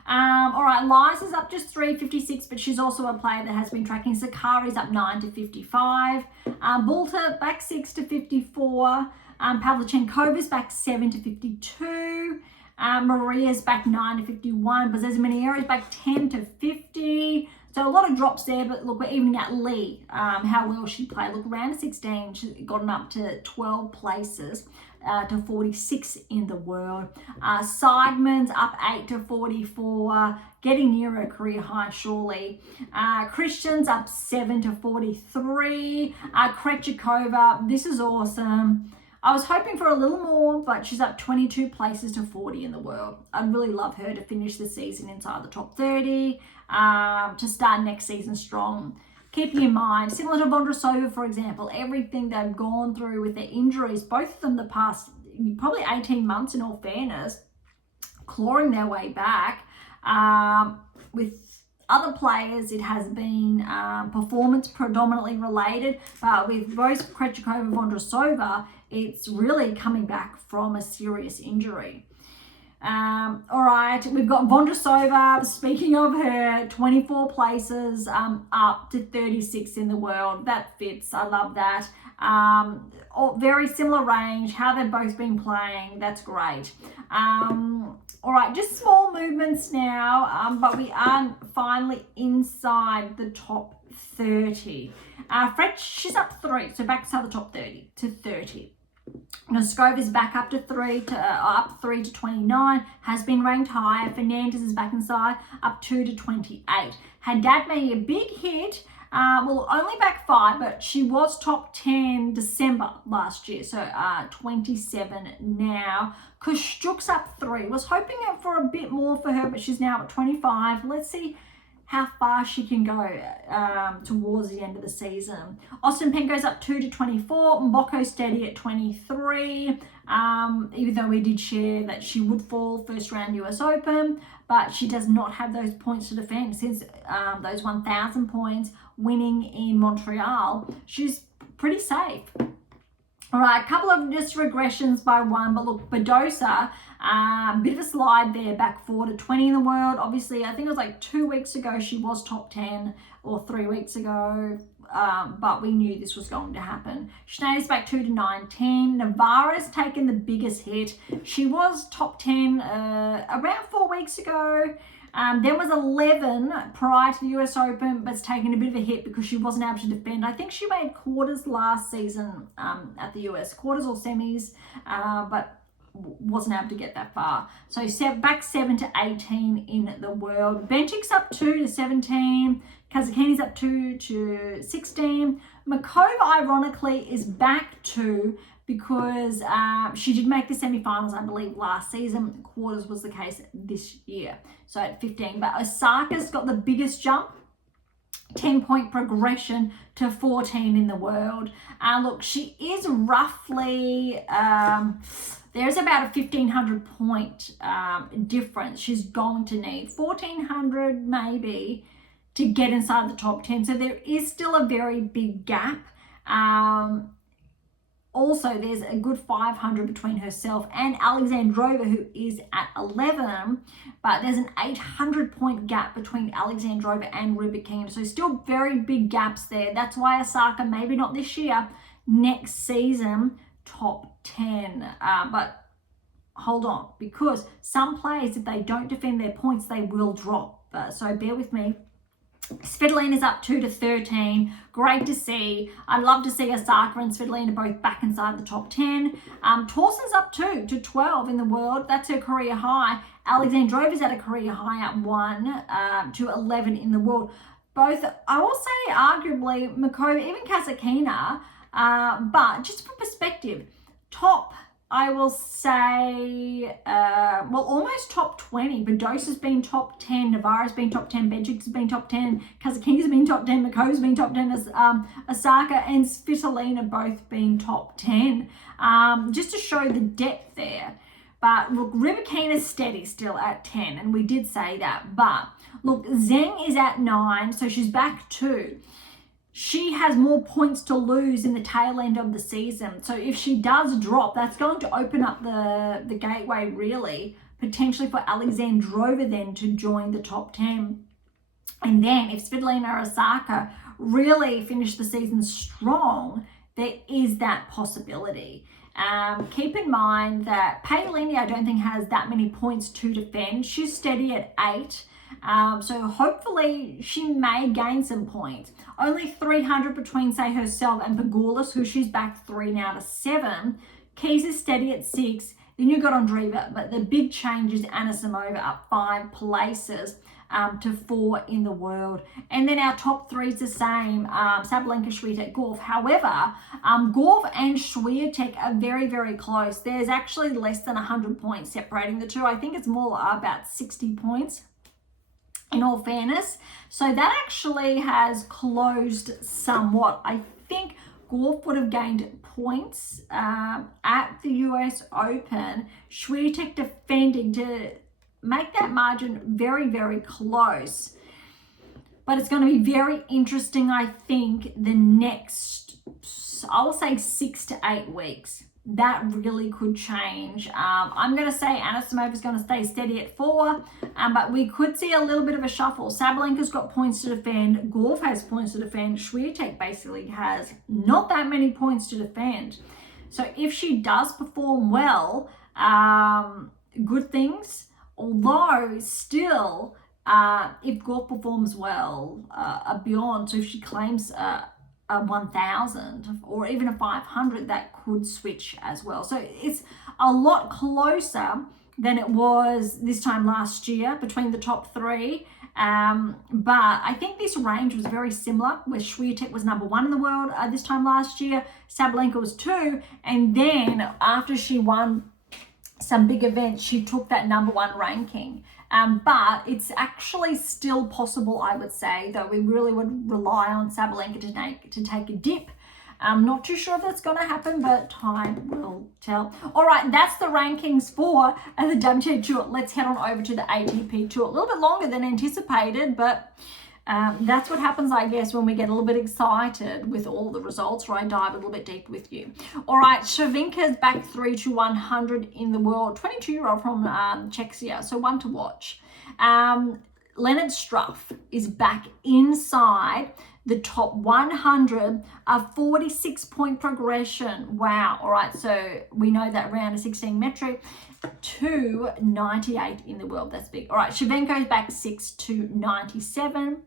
All right, Liza's up just 356, but she's also a player that has been tracking. Sakari's up 9 to 55. Bulta back 6 to 54. Pavlyuchenkova's back 7 to 52. Maria's back 9 to 51. Bozesa Minera's back 10 to 50. So a lot of drops there, but look, we're evening out Lee, how well she played. Look, round of 16, she's gotten up to 12 places to 46 in the world. Sideman's up 8 to 44, getting near her career high, surely. Christian's up 7 to 43. Krejcikova, this is awesome. I was hoping for a little more, but she's up 22 places to 40 in the world. I'd really love her to finish the season inside the top 30, to start next season strong. Keeping in mind, similar to Vondrousova, for example, everything they've gone through with their injuries, both of them the past probably 18 months in all fairness, clawing their way back. With other players, it has been performance predominantly related, but with both Krejcikova and Vondrousova, it's really coming back from a serious injury. All right, we've got Vondrousova, speaking of her, 24 places up to 36 in the world. That fits, I love that. Very similar range, how they've both been playing, that's great. All right, just small movements now, but we are finally inside the top 30. Fred, she's up 3, so back inside the top 30 to 30. Noskova's back up 3 to 29, has been ranked higher. Fernandez is back inside, up 2 to 28. Haddad made a big hit, well, only back 5, but she was top 10 December last year, so 27 now. Kostyuk's up 3, was hoping for a bit more for her, but she's now at 25. Let's see how far she can go towards the end of the season. Ostapenko's up 2 to 24. Mboko steady at 23. Even though we did share that she would fall first round US Open, but she does not have those points to defend since those 1,000 points winning in Montreal. She's pretty safe. All right, a couple of just regressions by one, but look, Badosa, bit of a slide there, back 4 to 20 in the world. Obviously, I think it was like 2 weeks ago she was top 10, or 3 weeks ago, but we knew this was going to happen. Schneider's back 2 to 19. Navarra's taken the biggest hit. She was top 10 around 4 weeks ago. Then was 11 prior to the US Open, but it's taken a bit of a hit because she wasn't able to defend. I think she made quarters last season at the US, quarters or semis, but wasn't able to get that far. So back 7 to 18 in the world. Benchik's up 2 to 17. Kazakhani's up 2 to 16. Makova, ironically, is back 2 because she did make the semifinals, I believe, last season. Quarters was the case this year, so at 15. But Osaka's got the biggest jump, 10-point progression to 14 in the world. Look, she is roughly, there's about a 1,500 point difference she's going to need. 1,400 maybe to get inside the top 10. So there is still a very big gap. also there's a good 500 between herself and Alexandrova, who is at 11, but there's an 800-point gap between Alexandrova and Rybakina. So still very big gaps there. That's why Osaka, maybe not this year, next season, top 10. But hold on, because some players, if they don't defend their points, they will drop. So bear with me. Svitolina's up 2 to 13. Great to see. I'd love to see Osaka and Svitolina both back inside the top 10. Tausson's up 2 to 12 in the world. That's her career high. Alexandrova's at a career high at 1 to 11 in the world. Both, I will say, arguably, Makova, even Kasatkina, but just for perspective, top, I will say, well, almost top 20. Badosa's been top 10, Navarro's been top 10, Berge's been top 10, Kasatkina's been top 10, Makova's been top 10, Osaka and Svitolina both been top 10. Just to show the depth there. But look, Rybakina's steady still at 10, and we did say that. But look, Zheng is at 9, so she's back 2. She has more points to lose in the tail end of the season. So if she does drop, that's going to open up the gateway, really, potentially for Alexandrova then to join the top 10. And then if Svitolina or Osaka really finish the season strong, there is that possibility. Keep in mind that Paolini, I don't think, has that many points to defend. She's steady at 8. So hopefully she may gain some points. Only 300 between, say, herself and Pegoulis, who she's back 3 now to 7. Keys is steady at 6. Then you got Andreeva, but the big change is Anisimova up 5 places to 4 in the world. And then our top 3 is the same, Sabalenka, Swiatek, Gauff. However, Gauff and Swiatek are very, very close. There's actually less than 100 points separating the two. I think it's more about 60 points. In all fairness, so that actually has closed somewhat. I think Gauff would have gained points at the US Open. Swiatek defending to make that margin very, very close. But it's going to be very interesting, I think, the next, I will say 6 to 8 weeks. That really could change. I'm going to say Anisimova is going to stay steady at 4, but we could see a little bit of a shuffle. Sabalenka's got points to defend. Gauff has points to defend. Swiatek basically has not that many points to defend. So if she does perform well, good things. Although still, if Gauff performs well, beyond, so if she claims a 1,000 or even a 500, that could switch as well. So it's a lot closer than it was this time last year between the top 3. But I think this range was very similar, where Swiatek was number 1 in the world this time last year. Sabalenka was 2. And then after she won some big events, she took that number 1 ranking. But it's actually still possible, I would say, though we really would rely on Sabalenka to take a dip. I'm not too sure if that's going to happen, but time will tell. All right, that's the rankings for the WTA Tour. Let's head on over to the ATP Tour. A little bit longer than anticipated, but that's what happens, I guess, when we get a little bit excited with all the results, or I dive a little bit deeper with you. All right, Shavinka's back 3 to 100 in the world. 22-year-old from Czechia, so one to watch. Leonard Struff is back inside the top 100, a 46-point progression. Wow. All right, so we know that round of 16 metric to 98 in the world. That's big. All right, Shavenko's back 6 to 97.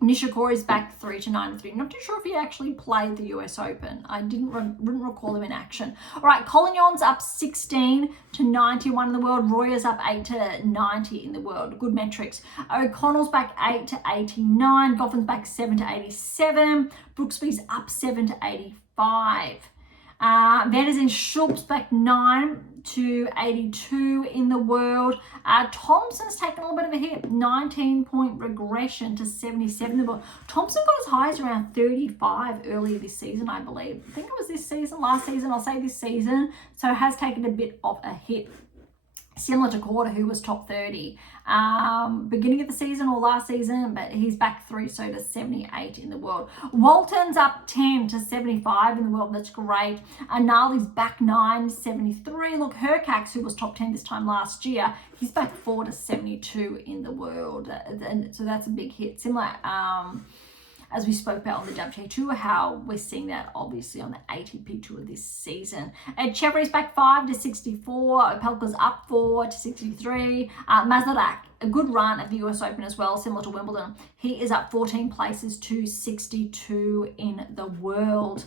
Nishikori's back 3 to 93. Not too sure if he actually played the US Open. I didn't recall him in action. All right, Collignon's up 16 to 91 in the world. Royer's up 8 to 90 in the world. Good metrics. O'Connell's back 8 to 89. Goffin's back 7 to 87. Brooksby's up 7 to 85. Vanderzen Schulp's back 9 to 82 in the world. Thompson's taken a little bit of a hit, 19-point regression to 77 in the world. Thompson got as high as around 35 earlier this season, I believe. I think it was this season, last season, I'll say this season. So it has taken a bit of a hit. similar to Korda, who was top 30 beginning of the season or last season, but he's back 3, so to 78 in the world. Walton's up 10 to 75 in the world. That's great. Anali's back 9 to 73. Look, Hercax, who was top 10 this time last year, he's back 4 to 72 in the world, and so that's a big hit. Similar as we spoke about on the WTA Tour, how we're seeing that obviously on the ATP Tour this season. Chevrolet's back 5 to 64. Opelka's up 4 to 63. Mazarek, a good run at the US Open as well, similar to Wimbledon. He is up 14 places to 62 in the world.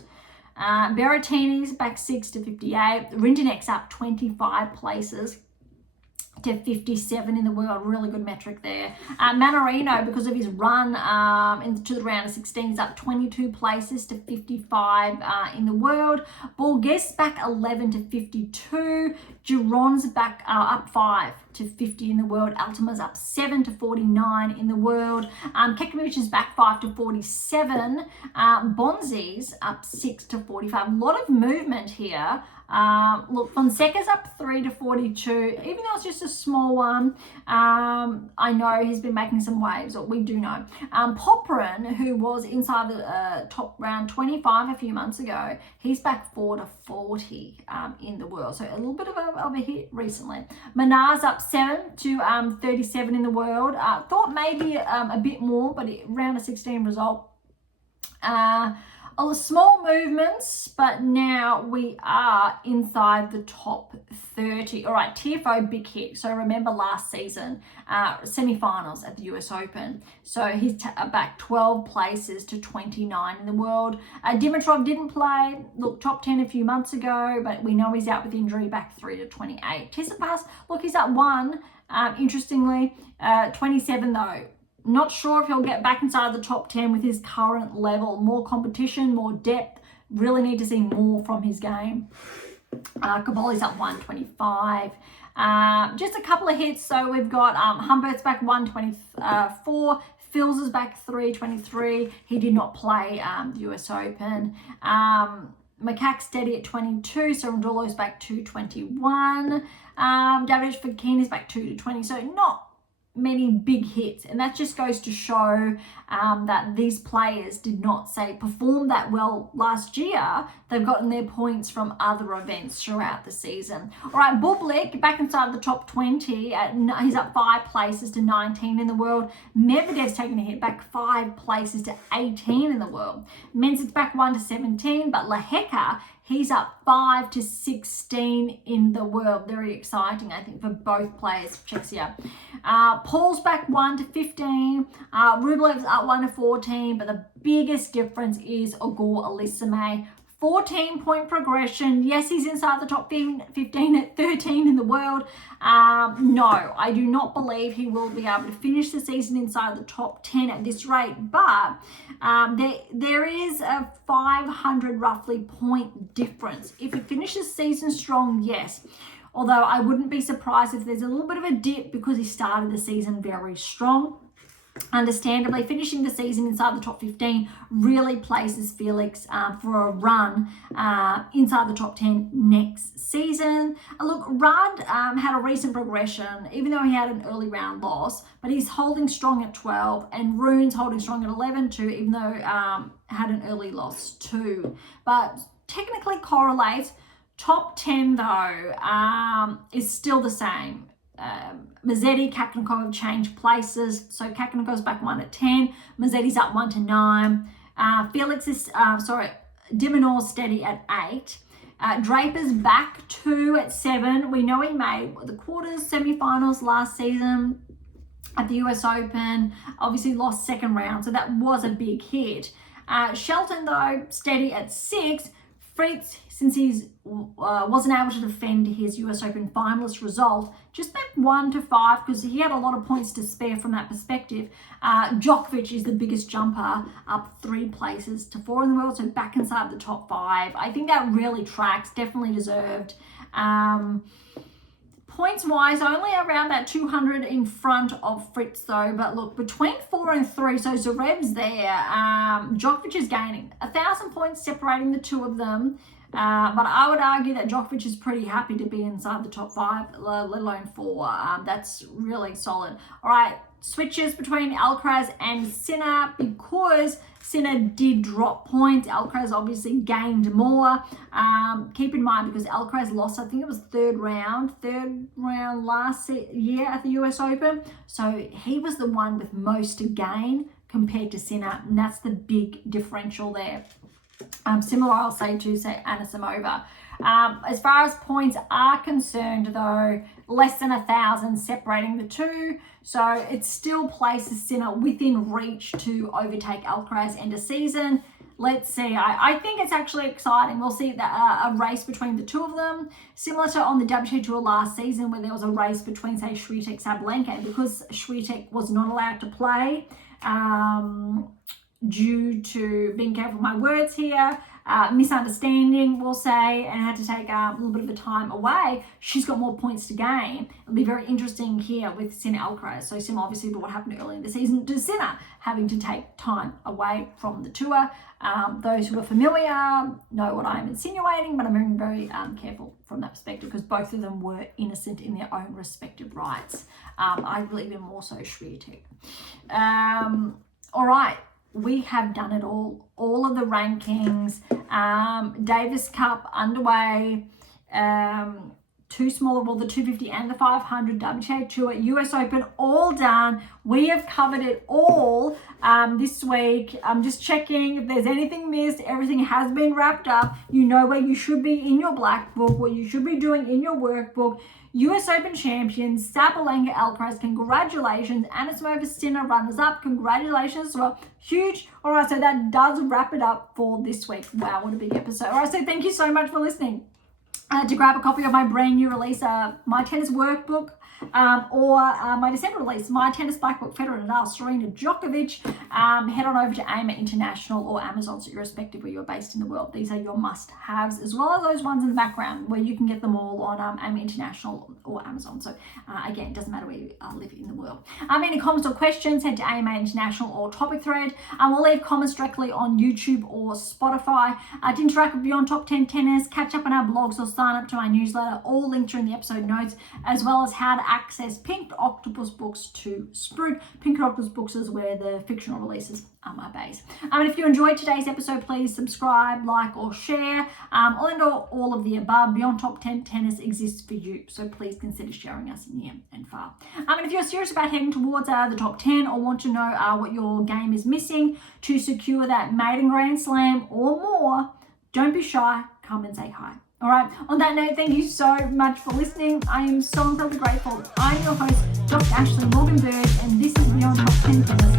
Berrettini's back 6 to 58. Rindenek's up 25 places to 57 in the world. Really good metric there. Manarino, because of his run into the round of 16, is up 22 places to 55 in the world. Borges back 11 to 52. Giron's back up 5 to 50 in the world. Altima's up 7 to 49 in the world. Kekmanovic is back 5 to 47. Bonzi's up 6 to 45. A lot of movement here. Look, Fonseca's up 3 to 42, even though it's just a small one. I know he's been making some waves, or we do know. Popperin, who was inside the top round 25 a few months ago, he's back 4 to 40 in the world. So a little bit of a hit recently. Manar's up 7 to 37 in the world. Thought maybe a bit more, but round of 16 result. Small movements, but now we are inside the top 30. All right, Tiafoe, big hit. So remember last season, semi-finals at the US Open. So he's back 12 places to 29 in the world. Dimitrov didn't play. Look, top 10 a few months ago, but we know he's out with injury, back 3 to 28. Tsitsipas, look, he's up 1. Interestingly, 27 though. Not sure if he'll get back inside the top 10 with his current level. More competition, more depth. Really need to see more from his game. Caboli's up 125. Just a couple of hits. So we've got Humbert's back 124. Fils is back 323. He did not play the US Open. Macaque steady at 22. Sorrentolo's back 221. David Fokina is back 2 to 20. So not many big hits, and that just goes to show that these players did not perform that well last year. They've gotten their points from other events throughout the season. All right, Bublik back inside the top 20. He's up 5 places to 19 in the world. Medvedev's taken a hit, back 5 places to 18 in the world. Mensah's back 1 to 17, but Lehecka, he's up 5 to 16 in the world. Very exciting, I think, for both players. Czechia. Paul's back 1 to 15. Rublev's up 1 to 14, but the biggest difference is Ogor Alisime. 14-point progression. Yes, he's inside the top 15 at 13 in the world. No, I do not believe he will be able to finish the season inside the top 10 at this rate, but there is a 500 roughly point difference. If he finishes season strong, yes. Although I wouldn't be surprised if there's a little bit of a dip because he started the season very strong. Understandably, finishing the season inside the top 15 really places Felix for a run inside the top 10 next season. Look, Rudd had a recent progression, even though he had an early round loss, but he's holding strong at 12, and Rune's holding strong at 11 too, even though had an early loss too. But technically correlates. Top 10 though is still the same. Mazzetti, Kaknikov have changed places. So Kaknikov's back 1 at 10. Mazzetti's up 1 to 9. Felix is, Dimonor steady at 8. Draper's back 2 at 7. We know he made the quarters, semi-finals last season at the US Open. Obviously lost second round, so that was a big hit. Shelton, though, steady at 6. Fritz, since he wasn't able to defend his US Open finalist result, just back 1 to 5 because he had a lot of points to spare from that perspective. Djokovic is the biggest jumper, up 3 places to 4 in the world, so back inside the top 5. I think that really tracks, definitely deserved. Points-wise, only around that 200 in front of Fritz, though. But look, between 4 and 3, so Zarev's there. Djokovic is gaining 1,000 points separating the two of them. But I would argue that Djokovic is pretty happy to be inside the top 5, let alone 4. That's really solid. All right, switches between Alcaraz and Sinner, because Sinner did drop points. Alcaraz obviously gained more. Keep in mind, because Alcaraz lost, I think it was third round last year at the US Open. So he was the one with most to gain compared to Sinner, and that's the big differential there. Similar, I'll say, to Anisimova. As far as points are concerned, though, less than 1,000 separating the two, so it still places Sinner within reach to overtake Alcaraz end of season. Let's see. I think it's actually exciting. We'll see a race between the two of them, similar to on the WTA Tour last season, where there was a race between, say, Swiatek, Sabalenka, because Swiatek was not allowed to play due to, being careful with my words here, misunderstanding, we'll say, and had to take a little bit of a time away. She's got more points to gain. It'll be very interesting here with Sinner Alcaraz. So similar, obviously, to what happened earlier in the season to Sinner having to take time away from the tour. Those who are familiar know what I'm insinuating, but I'm being very careful from that perspective, because both of them were innocent in their own respective rights. I believe in more so Swiatek. All right. We have done it all of the rankings. Davis Cup underway, two smaller, well, the 250 and the 500, WTA Tour, US Open, all done. We have covered it all this week. I'm just checking if there's anything missed. Everything has been wrapped up. You know where you should be in your black book, what you should be doing in your workbook. US Open champions, Sabalenka, Alcaraz, congratulations. Anisimova, Sinner, runners-up, congratulations as well. Huge. All right, so that does wrap it up for this week. Wow, what a big episode. All right, so thank you so much for listening. To grab a copy of my brand new release, My Tennis Workbook, or my December release, My Tennis Black Book, Federer Nadal, Serena Djokovic, head on over to AM8 International or Amazon, so irrespective where you're based in the world. These are your must-haves, as well as those ones in the background where you can get them all on AM8 International or Amazon. So again, it doesn't matter where you live in the world. Any comments or questions, head to AM8 International or topic thread. We'll leave comments directly on YouTube or Spotify. To interact with Beyond Top 10 Tennis, catch up on our blogs, or sign up to my newsletter, all linked are in the episode notes, as well as how to access Pink Octopus books to Sprout. Pink Octopus books is where the fictional releases are based. If you enjoyed today's episode, please subscribe, like, or share. All of the above. Beyond Top 10 Tennis exists for you, so please consider sharing us near and far. If you're serious about heading towards the top 10, or want to know what your game is missing to secure that maiden Grand Slam or more, don't be shy. Come and say hi. All right, on that note, thank you so much for listening. I am so incredibly grateful. I'm your host, Dr. Ashley Morgan Berge, and this is Beyond Top 10 Tennis.